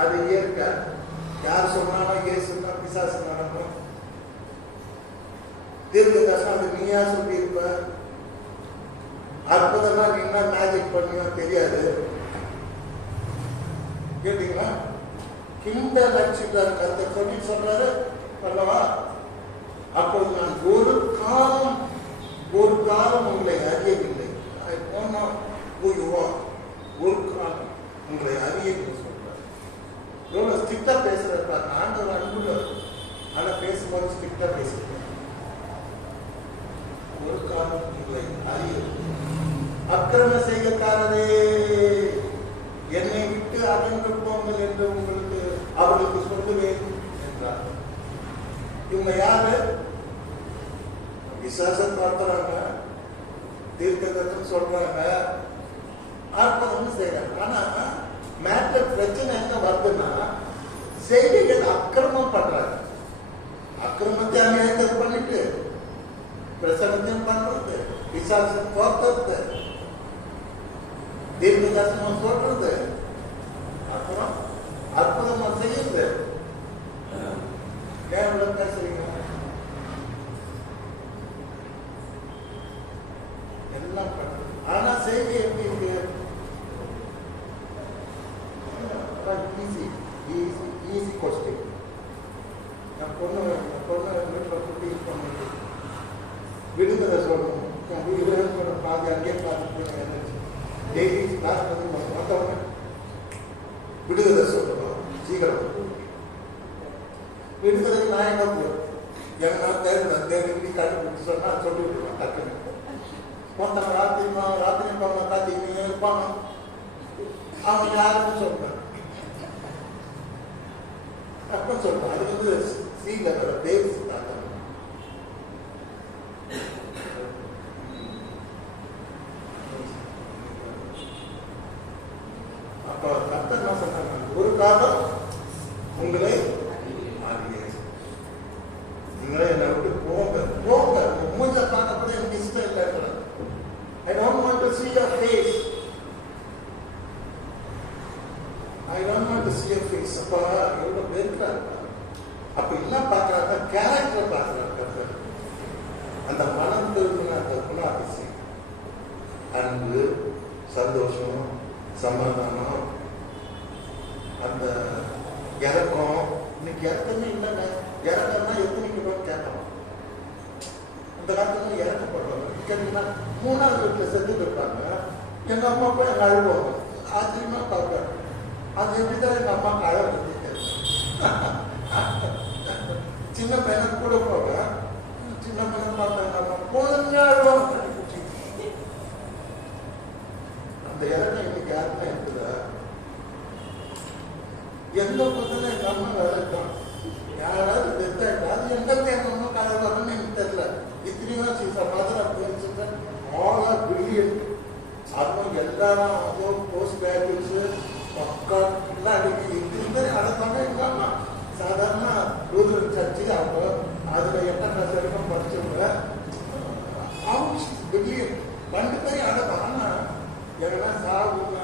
அது இயற்கை. யார் சொன்னாலும் ஏசுனா பிசாசு நடக்கும். தீர்க்க தரிசனம் அது நீயா சொல்லியிருப்ப, அற்புதமா நீ என்ன மேஜிக் பண்ணியோ தெரியாது. கேட்டீங்களா? கிண்ட நட்சத்திரம் கருத்தை சொல்லி சொல்றாரு அல்லவா. அப்போது நான் ஒரு காலம் உங்களை அறியவில்லை. ஒரு காலம் உங்களை அறியவில்லை சொல்றாரு. எவ்வளவு ஸ்ட்ரிக்டா பேசுறாரு. ஆண்டவர் அன்புல, ஆனா பேசும்போது ஸ்ட்ரிக்டா பேசுறாரு. ஒரு காலம் உங்களை அறியவில்லை, அக்கிரம செய்யக்காரரே என்னை விட்டு அகன்று போங்கள் என்று அவர்களுக்கு சொல்லுவேன் என்றார். இவங்க யாரு? விசுவாசம் பார்த்துறாங்க, தீர்க்கதரிசனம் சொல்றாங்க, அற்புதம் செய்யறாங்க. ஆனா மேட்டர் பிரச்சனை என்ன வருதுன்னா, செய்திகள் அக்கிரமம் பண்றாங்க. அக்கிரமத்தை அநியாயத்தை பண்ணிட்டு பிரசனத்தையும் பண்றது, விசுவாசம் தோற்றது, தீர்க்கதரிசனம் சொல்றது, அப்புறம் அற்புதமா செய்யுது. நேரம் பேசுறீங்க எல்லாம் பண்றது. ஆனா செய்தி எப்படி இருக்கு? Easy question. நான் பொண்ணு வீட்டில் கூட்டி பண்ணி விடுதலை சொல்லணும். பாதி அங்கேயே பார்த்துட்டு டெய்லி கிளாஸ் வந்தவங்க விடுதலை சொல்லணும். சீக்கிரம் விடுதலை நான் எங்க போய் எங்கன்னா தேடி கண்டுபிடிச்சு சொன்னா சொல்லி விடுவேன். டக்குன்னு மொத்தம் ராத்திரி போன காத்திங்க இருப்பாங்க. அவங்க யாருன்னு சொல்றேன், அப்ப சொல்றேன். அது வந்து சீல தேவ் சித்தாந்தம். அப்ப கர்த்தர் என்ன சொன்னாங்க? ஒரு காலம் உங்களை நீங்களே என்னை விட்டு போங்க மூஞ்ச பார்க்க கூட எனக்கு இஷ்டம் இல்லை. I don't want to see your face. I don't want to see your face. அப்ப எவ்வளவு பேருக்காரு. அப்ப என்ன பார்க்கறாங்க? கேரக்டர் பார்க்கறாங்க. அந்த மனம் திரும்பின அந்த குணாதிசயம், அன்பு, சந்தோஷம், சமாதானம், அந்த இறக்கம். இன்னைக்கு இறக்கமே இல்லைங்க. இறக்கம்னா எத்தனை கிலோன்னு கேட்கலாம். அந்த காலத்துல இறக்கப்படுவாங்க. கேட்டீங்கன்னா 3வது வீட்டில் செஞ்சுட்டு இருப்பாங்க. எங்க அம்மா போய் எங்க அழுவாங்க. ஆச்சரியமா பார்ப்பாங்க. அது எப்படிதான் எங்க அம்மாவுக்கு அழகு. சின்ன பையனுக்கு கூட போக, சின்ன பையன் பார்த்தாங்க அம்மா குழந்தைங்க அழுவாங்க. அந்த இறக்கம் இன்னைக்கு யாருமே இருக்குதா? எந்த பக்கத்துல எங்க அம்மா இறக்கம் யாராவது அது எந்த தேர்தலும் அழகாதுன்னு எனக்கு தெரியல. இத்தனையும் she's a mother of 12 children, all are brilliant. அதுவும் எல்லாரும் அதுவும் போஸ்ட் கிராஜுவேட்ஸ் பக்கா எல்லாம் அடிக்கடி இந்த அடப்பாங்க எங்க அம்மா சாதாரண லூதரன் சர்ச்சு அவங்க அதுல 8ஆம் கிளாஸ் வரைக்கும் படிச்சவங்க அவங்க பில்லியன் 2 பேரும் அடப்பாங்க. ஆனா எங்கன்னா சாகுங்க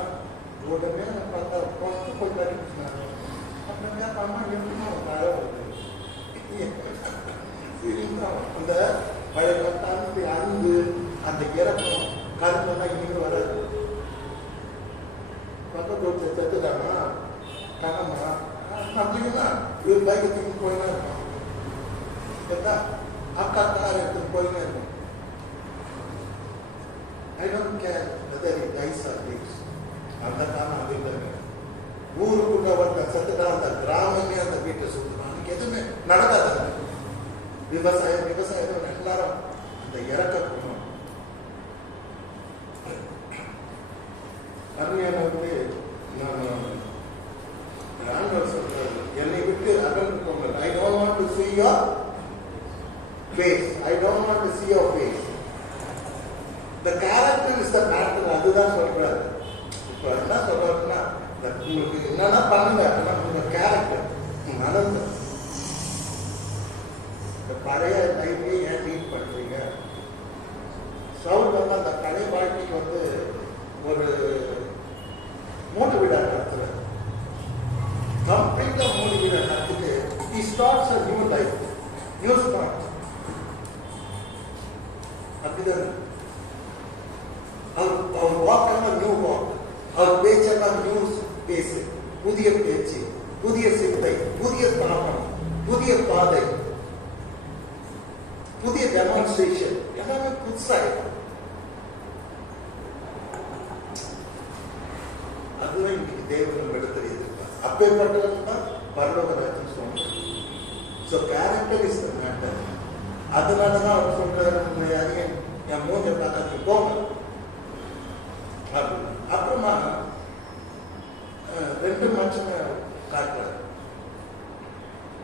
உடனே பார்த்தா ஃபர்ஸ்ட் போய் படிக்கிறாங்க. அப்படின்னா அம்மா எப்படின்னா மழை வருது அந்த பழைய கட்டாந்து அன்பு அந்த இறக்கம் கருப்பெல்லாம் இன்னைக்கு வராது. பக்கத்து செத்துட்டாமா கனமா அப்படின்னா இவர் பைக்கை தூக்கி போயினா இருக்கும். அக்கா கார் எடுத்துட்டு போயினா இருக்கும். I don't care whether it dies or lives. அந்த காலம் அது இல்லைங்க. ஊருக்குள்ள வந்த செத்துட்டா அந்த கிராமமே அந்த வீட்டை சுற்றுவாங்க. எதுவுமே நடக்காது. விவசாயம் எல்லாரும் அந்த இறக்கணும். அருமையானவர்களே, நான் சொல்றேன், என்னை விட்டு அகன்று போங்கள். I don't want to see your face. I don't want to see your face. The character is the matter. அதுதான் சொல்றாரு. இப்போ என்ன சொல்றாருன்னா, உங்களுக்கு என்னன்னா பண்ணுங்க, ஆனால் உங்க கேரக்டர் நடந்து இந்த பழைய லைஃபே ஏன் லீட் பண்றீங்க? சவுல் வந்து அந்த பழைய வாழ்க்கைக்கு வந்து ஒரு மூணு விழா நடத்துறாரு. கம்ப்ளீட்டா மூணு விழா நடத்திட்டு he starts a new life, new start. அப்படிதான் அவர் வாக்கெல்லாம் நியூ வாக், அவர் பேச்செல்லாம் நியூ பேசு, புதிய பேச்சு, புதிய சிந்தை, புதிய பணம், புதிய பாதை, புதிய டெமான்ஸ்ட்ரேஷன், எல்லாமே புதுசாக. அதுதான் இன்னைக்கு தேவன் இடத்துல இருக்கார். அப்பேற்பட்டவர்கள் தான் பரலோக ராஜ்யம் சொல்றாங்க. So character is the matter. அதனாலதான் அவர் சொல்றாரு, என் மூஞ்ச பார்க்காதீங்க போங்க. அப்புறமா 2 மனுஷங்க காட்டுறாரு.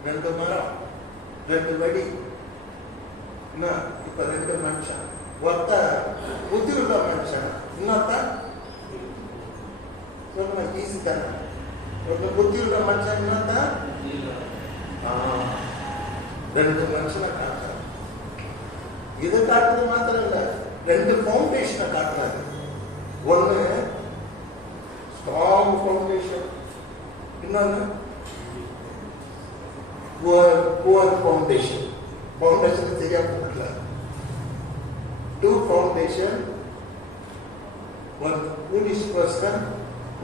2 மரம், 2 வடி. இப்ப 2 மனுஷன், ஒருத்த புத்தி உள்ள மனுஷன், இன்னொருத்தான் சொல்லுங்க ஈஸி தானே. ஒரு புத்தி உள்ள மனுஷன், இன்னொருத்தான் 2 மனுஷனை காட்டுறாரு. இதை காட்டுறது மாத்திரம் இல்ல, 2 ஃபவுண்டேஷனை காட்டுறாரு. ஒன்னு ஸ்ட்ராங் ஃபவுண்டேஷன், இன்னொன்னு புவர் ஃபவுண்டேஷன். ஃபவுண்டேஷன் சரியா போடல. 2 foundation, one foolish person,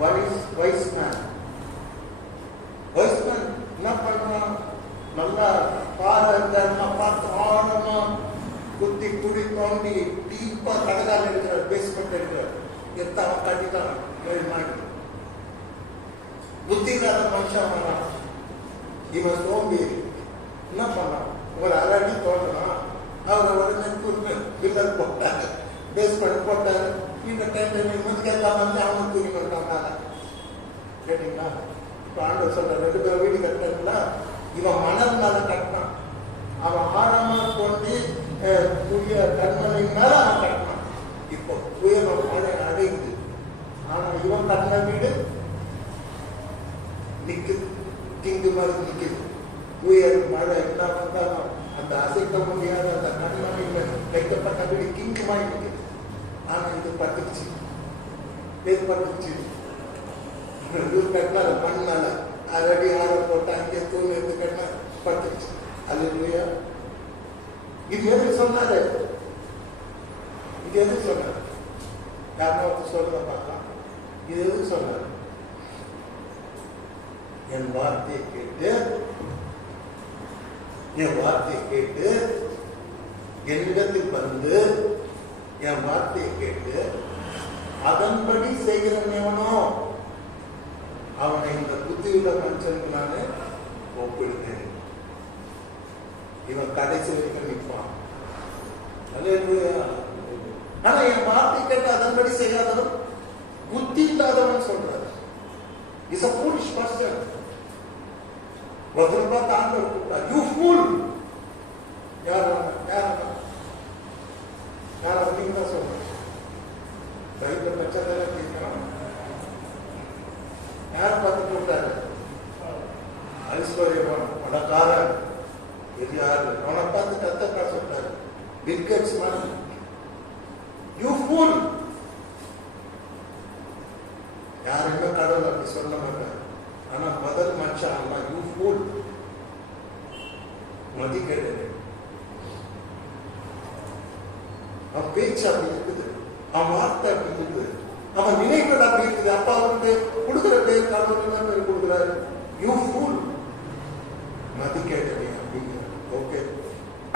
one is wise man. Wise man என்ன பண்றான்? நல்லா பாருங்க, பார்த்து ஆழமா குத்தி குடி தோண்டி டீப்பா கடகால இருக்கிறார், பேஸ்மெண்ட் இருக்கிறார், எத்தவன் கட்டிட்டான் 7 மாடி. புத்தி இல்லாத மனுஷன் வரான், இவன் சோம்பேறி என்ன பண்ணான்? ஒரு அரணி தோன்றலாம், அவரை உடனே பில்லர் போட்டாரு, பேஸ்மெண்ட் போட்டாரு. இந்த டைம்ல நிம்மதிக்கா வந்து அவன் தூக்கி கொண்டாங்க. கேட்டீங்களா? இப்ப ஆண்டவர் சொல்ற 2 பேர் வீடு கட்டினா, இவன் மணல் மேல கட்டினான், அவன் ஆழமா தோண்டி புதிய கண்மணின் மேல அவன் கட்டினான். இப்போ புயல் மழை அடையுது. ஆனா இவன் கட்டின வீடு நிக்குது, கிங்கு மாதிரி நிக்குது. புயல் மழை என்ன வந்தாலும் அந்த அசைக்க முடியாத அந்த கண்மணியில் வைக்கப்பட்ட வீடு கிங்கு மாதிரி நிக்குது. ஆனா இது பட்டுச்சு, எது பட்டுச்சு? கட்டினால மண்ணால அரடி ஆற போட்டு அங்கே தூண் எடுத்து கட்டினா பட்டுச்சு. அல்லேலூயா. இது எதுக்கு சொன்னாரு? இது எதுக்கு சொன்னாரு? யாருன்னா ஒருத்தர் சொல்றத பார்க்கலாம். இது எதுக்கு சொன்னாரு? என் வார்த்தையை கேட்டு என்னிடத்தில் வந்து என் வார்த்தையை கேட்டு அதன்படி செய்கிறவனோ அவனை இந்த புத்தியுள்ள மனுஷனுக்கு நான் ஒப்பிடுகிறேன். இவன் கடைசி வரைக்கும் நிற்பான். ஆனா என் வார்த்தை கேட்டு அதன்படி செய்யாதவன் புத்தி இல்லாதவன் சொல்றாரு. Is a foolish person. ஒருத்தர் பார்த்து ஆண்டவர் கூப்பிட்டார், யூ ஃபூல். யார் யார் பார்த்துட்டு விட்டாரு? ஐஸ்வர்யவான் பணக்காரன் யாரு? அவனை பார்த்து கத்த சொல்றாரு, Bill Gates money, you fool. யாருமே கடவுள் அப்படி சொல்ல மாட்டார். ஆனா முதல் மச்சான் யூ ஃபூல், மதி கேட்டது. அவன் பேச்சு அப்படி இருக்குது, அவன் வார்த்தை அப்படி இருக்குது, அவன் நினைவுகள் அப்படி இருக்குது. அப்பா அவருக்கு கொடுக்குற பேர் கடவுள் தான் பேர் கொடுக்குறாரு, யூ ஃபூல், மதி கேட்டது அப்படிங்கிற. ஓகே,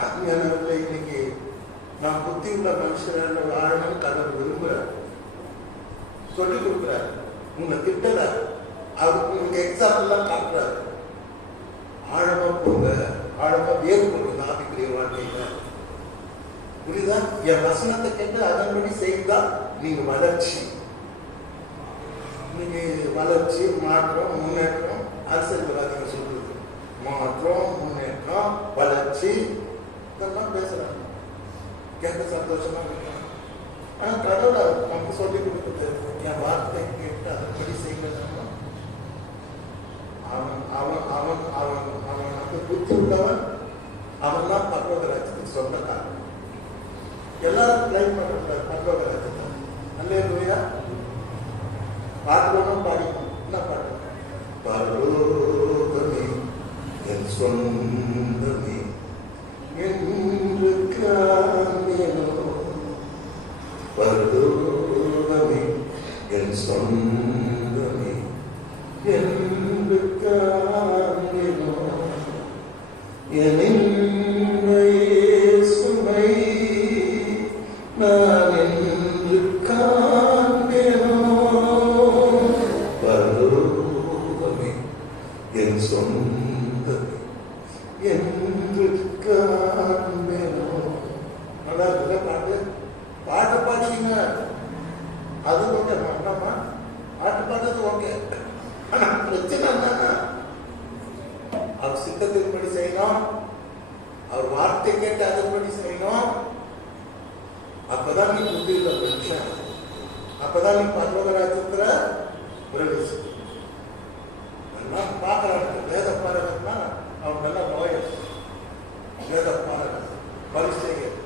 அஞ்ஞானத்தில் இன்னைக்கு நான் புத்தி உள்ள மனுஷன் வாழணும்னு கடவுள் விரும்புகிறார், சொல்லிக் கொடுக்குறாரு, உங்களை திட்டுறாரு, அவருக்கு உங்களுக்கு எக்ஸாம்பிள்லாம் காட்டுறாரு. ஆழமா போங்க, ஆழமா வேறு கொள்ளுங்க ஆவிக்குரிய வாழ்க்கையில. புரியுதா? என் வசனத்தை கேட்டு அதன்படி செய்தா நீங்க வளர்ச்சி, நீங்க வளர்ச்சி, மாற்றம், முன்னேற்றம். அரசியல்வாதிகள் சொல்றது மாற்றம், முன்னேற்றம், வளர்ச்சி இதெல்லாம் பேசுறாங்க, கேட்க சந்தோஷமா இருக்காங்க. ஆனா கடவுள் நமக்கு சொல்லி கொடுக்குறது, என் வார்த்தை கேட்டு அதன்படி செய்யணும். அவன் அவன் அவன் அவன் அவன் வந்து புத்தி உள்ளவன், அவன் தான் பரலோக ராஜ்யத்துக்கு சொந்தக்காரன். எல்லாரும் கிளைம் பண்ற பரலோக ராஜ்யத்தை. அல்லேலூயா. பாடணும், பாடிக்கணும். என்ன பாட்டு? பரலோகமே என் சொந்தமே என்று காண்பேனோ, பரலோகமே என் சொந்தமே என்று காண்பேனோ, என் இயேசுவை நான் என்று காண்பேனோ, பரலோகமே என் சொந்தமே என்று காண்பேனோ. நல்லா இருக்குல்ல பாட்டு? பாட்டு பாடுவீங்க, அது ஓகே, பண்ணாமா பாட்டு பாடுறது ஓகே. ஆனா பிரச்சனை என்னன்னா, அவர் சித்தத்தின்படி செய்யணும், அவர் வார்த்தை கேட்டு அதன்படி செய்யணும். அப்பதான் நீ புத்தியுள்ள மனுஷன், அப்பதான் நீ பரலோக ராஜ்யத்துல பிரவேசி. எல்லாம் பார்க்கறாங்க. வேத பாரகன்னா அவங்க நல்லா லாயர், வேத பாரகன், பரிசேயர்,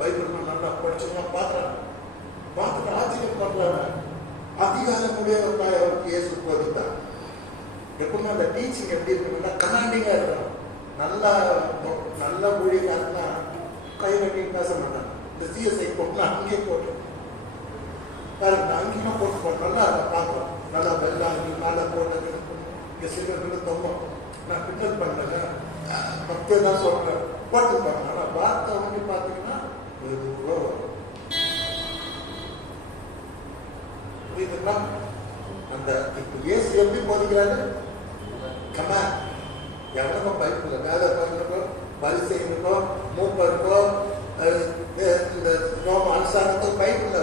பைபிள் நல்லா படிச்சுன்னா பார்க்கறாங்க, பார்த்துட்டு ஆச்சரியம் பண்றாங்க. அதிகாரம் உடையவர்களாக அவருக்கு இயேசு போதித்தார். எப்பவுமே அந்த டீச்சிங் எப்படி இருக்குன்னா கமாண்டிங்கா இருக்கணும். நல்லா நல்ல மொழிகாரனா கை கட்டி பேச மாட்டாங்க. இந்த சிஎஸ்ஐ போட்டுனா அங்கேயே போட்டு பாருங்க, அங்கேயுமா போட்டு நல்லா அதை பார்க்குறோம். நல்லா வெள்ளம் அங்கே மேலே போட்டு இங்கே சிலர் தொங்கும். நான் கிண்டல் பண்ணல, பக்தியை தான் சொல்றேன், போட்டுப்பாங்க. ஆனால் வார்த்தை வந்து பார்த்தீங்கன்னா மெதுவாக வரும். புரியுதுங்களா? அந்த இப்போ இயேசு எப்படி போதிக்கிறாரு? கமாண்ட். எவனுக்கும் பயப்பில்லை. வேத பையனுக்கோ, பரிசேயனுக்கோ, மூப்பருக்கோ, இந்த ரோம அனுசாரத்துக்கு பயப்பில்லை.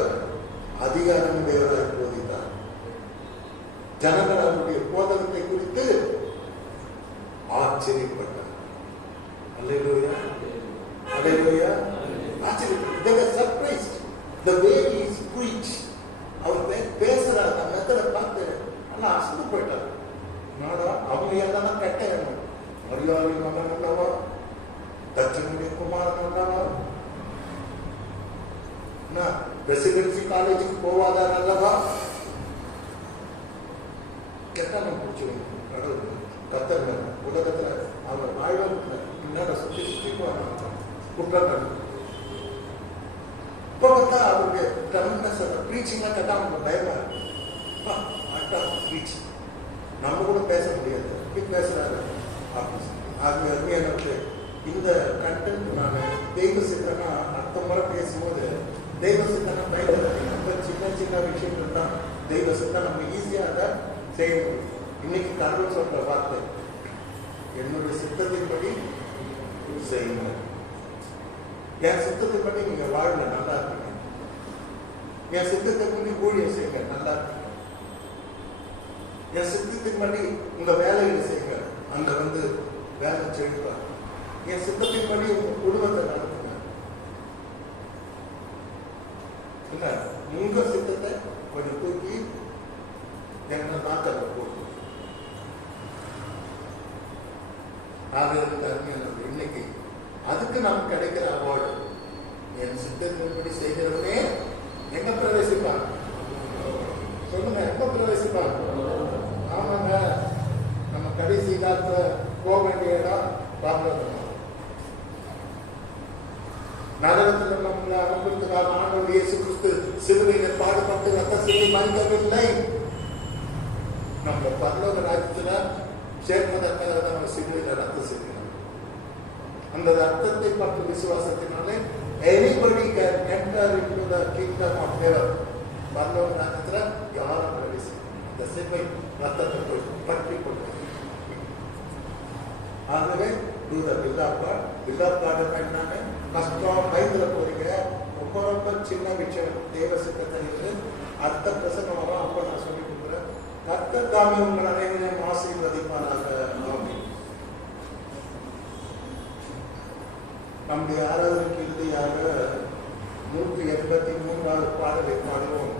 அதிகாரம் உடையவராக போதித்தார். ஜனங்கள் அவருடைய போதகத்தை குறித்து ஆச்சரியப்பட்டார். அல்லேலூயா, அல்லேலூயா. ஆச்சரியப்பட்டார். They were surprised the way he is preached. அவர் பேசுறாரு, அந்த மெத்தடை பார்த்து நல்லா அசந்து போயிட்டார். அவங்க எல்லாம் கெட்ட எண்ணம். மரியாதை மகன் அல்லவா, தச்சனுடைய குமாரன் அல்லவா, ரெசிடென்சி காலேஜுக்கு போவாதார் அல்லவா, கெட்டவன் பிடிச்சவங்க. கடவுள் கத்தர் உலகத்துல அவர் வாழ்வாங்க பின்னாடி சுற்றி சுற்றி போவாங்க குற்றங்கள். இப்போ பார்த்தா அவருடைய ட்ரெமெண்டஸ் ப்ரீச்சிங்லாம் கேட்டால் அவங்க பயமா இருக்கு. ப்ரீச் நம்ம கூட பேச முடியாது, இப்படி பேசுறாரு அப்படின்னு. ஆகவே எனக்கு இந்த கண்டென்ட் நான் தெய்வ சித்தனா அடுத்த முறை பேசும்போது தெய்வ சித்தனா பயன்படுத்த ரொம்ப சின்ன சின்ன விஷயங்கள் தான் தெய்வ சித்தம் நம்ம ஈஸியாக அதை செய்ய முடியும். இன்னைக்கு கடவுள் சொல்ற வார்த்தை, என்னுடைய சித்தத்தின்படி செய்யுங்க. என் சித்தத்தின்படி நீங்க வாழல, நல்லா இருக்கீங்க. என் சித்தத்தின்படி ஊழியம் செய்யுங்க, நல்லா இருக்கீங்க. என் சித்தத்தின்படி உங்க வேலைகளை செய்யுங்க, அங்க வந்து வேலை செழிப்பாங்க. என் சித்தத்தின்படி உங்க குடும்பத்தை நடத்துங்க. இல்ல உங்க சித்தத்தை கொஞ்சம் தூக்கி என்ன நாட்டை போட்டு ஆகிறது இன்னைக்கு அதுக்கு நமக்கு கிடைக்கிற அவார்டு என் சித்தத்தின்படி செய்கிறவனே எங்க பிரவேசிப்பான் சொல்லுங்க, எப்ப பிரவேசிப்பான்? ஆமாங்க, நம்ம கடைசி காலத்துல போக வேண்டிய இடம் பாரதம். நரகத்தில் நம்மளை அனுப்புறதுக்காக ஆண்டவர் இயேசு கிறிஸ்து சிலுவையில் பாடுபட்டு ரத்த சிந்தி மறிக்கவில்லை. நம்ம பரலோக ராஜ்யத்துல சேர்ப்பதற்காக நம்ம சிலுவையில் ரத்த சிந்தினோம். அந்த ரத்தத்தை பற்றி விசுவாசத்தினாலே anybody can enter into the kingdom of heaven. பரலோக ராஜ்யத்துல யாரும் பிரவேசிக்கலாம். இந்த சிலுவை ரத்தத்தை போய் பற்றி கொள்வது. ஆகவே do the will of God. will of God என்னன்னா கஷ்டம் பயந்துல போறீங்க, ரொம்ப ரொம்ப சின்ன விஷயம், தேவ சித்தத்தை அடுத்த பிரசங்கம் வரும், அப்ப நான் சொல்லி கொடுக்குறேன். கர்த்தர் தாமே உங்கள் அனைவரையும் ஆசீர்வதிப்பாராக. நம்முடைய ஆராதனைக்கு இறுதியாக 183வது பாடலை பாடுவோம்.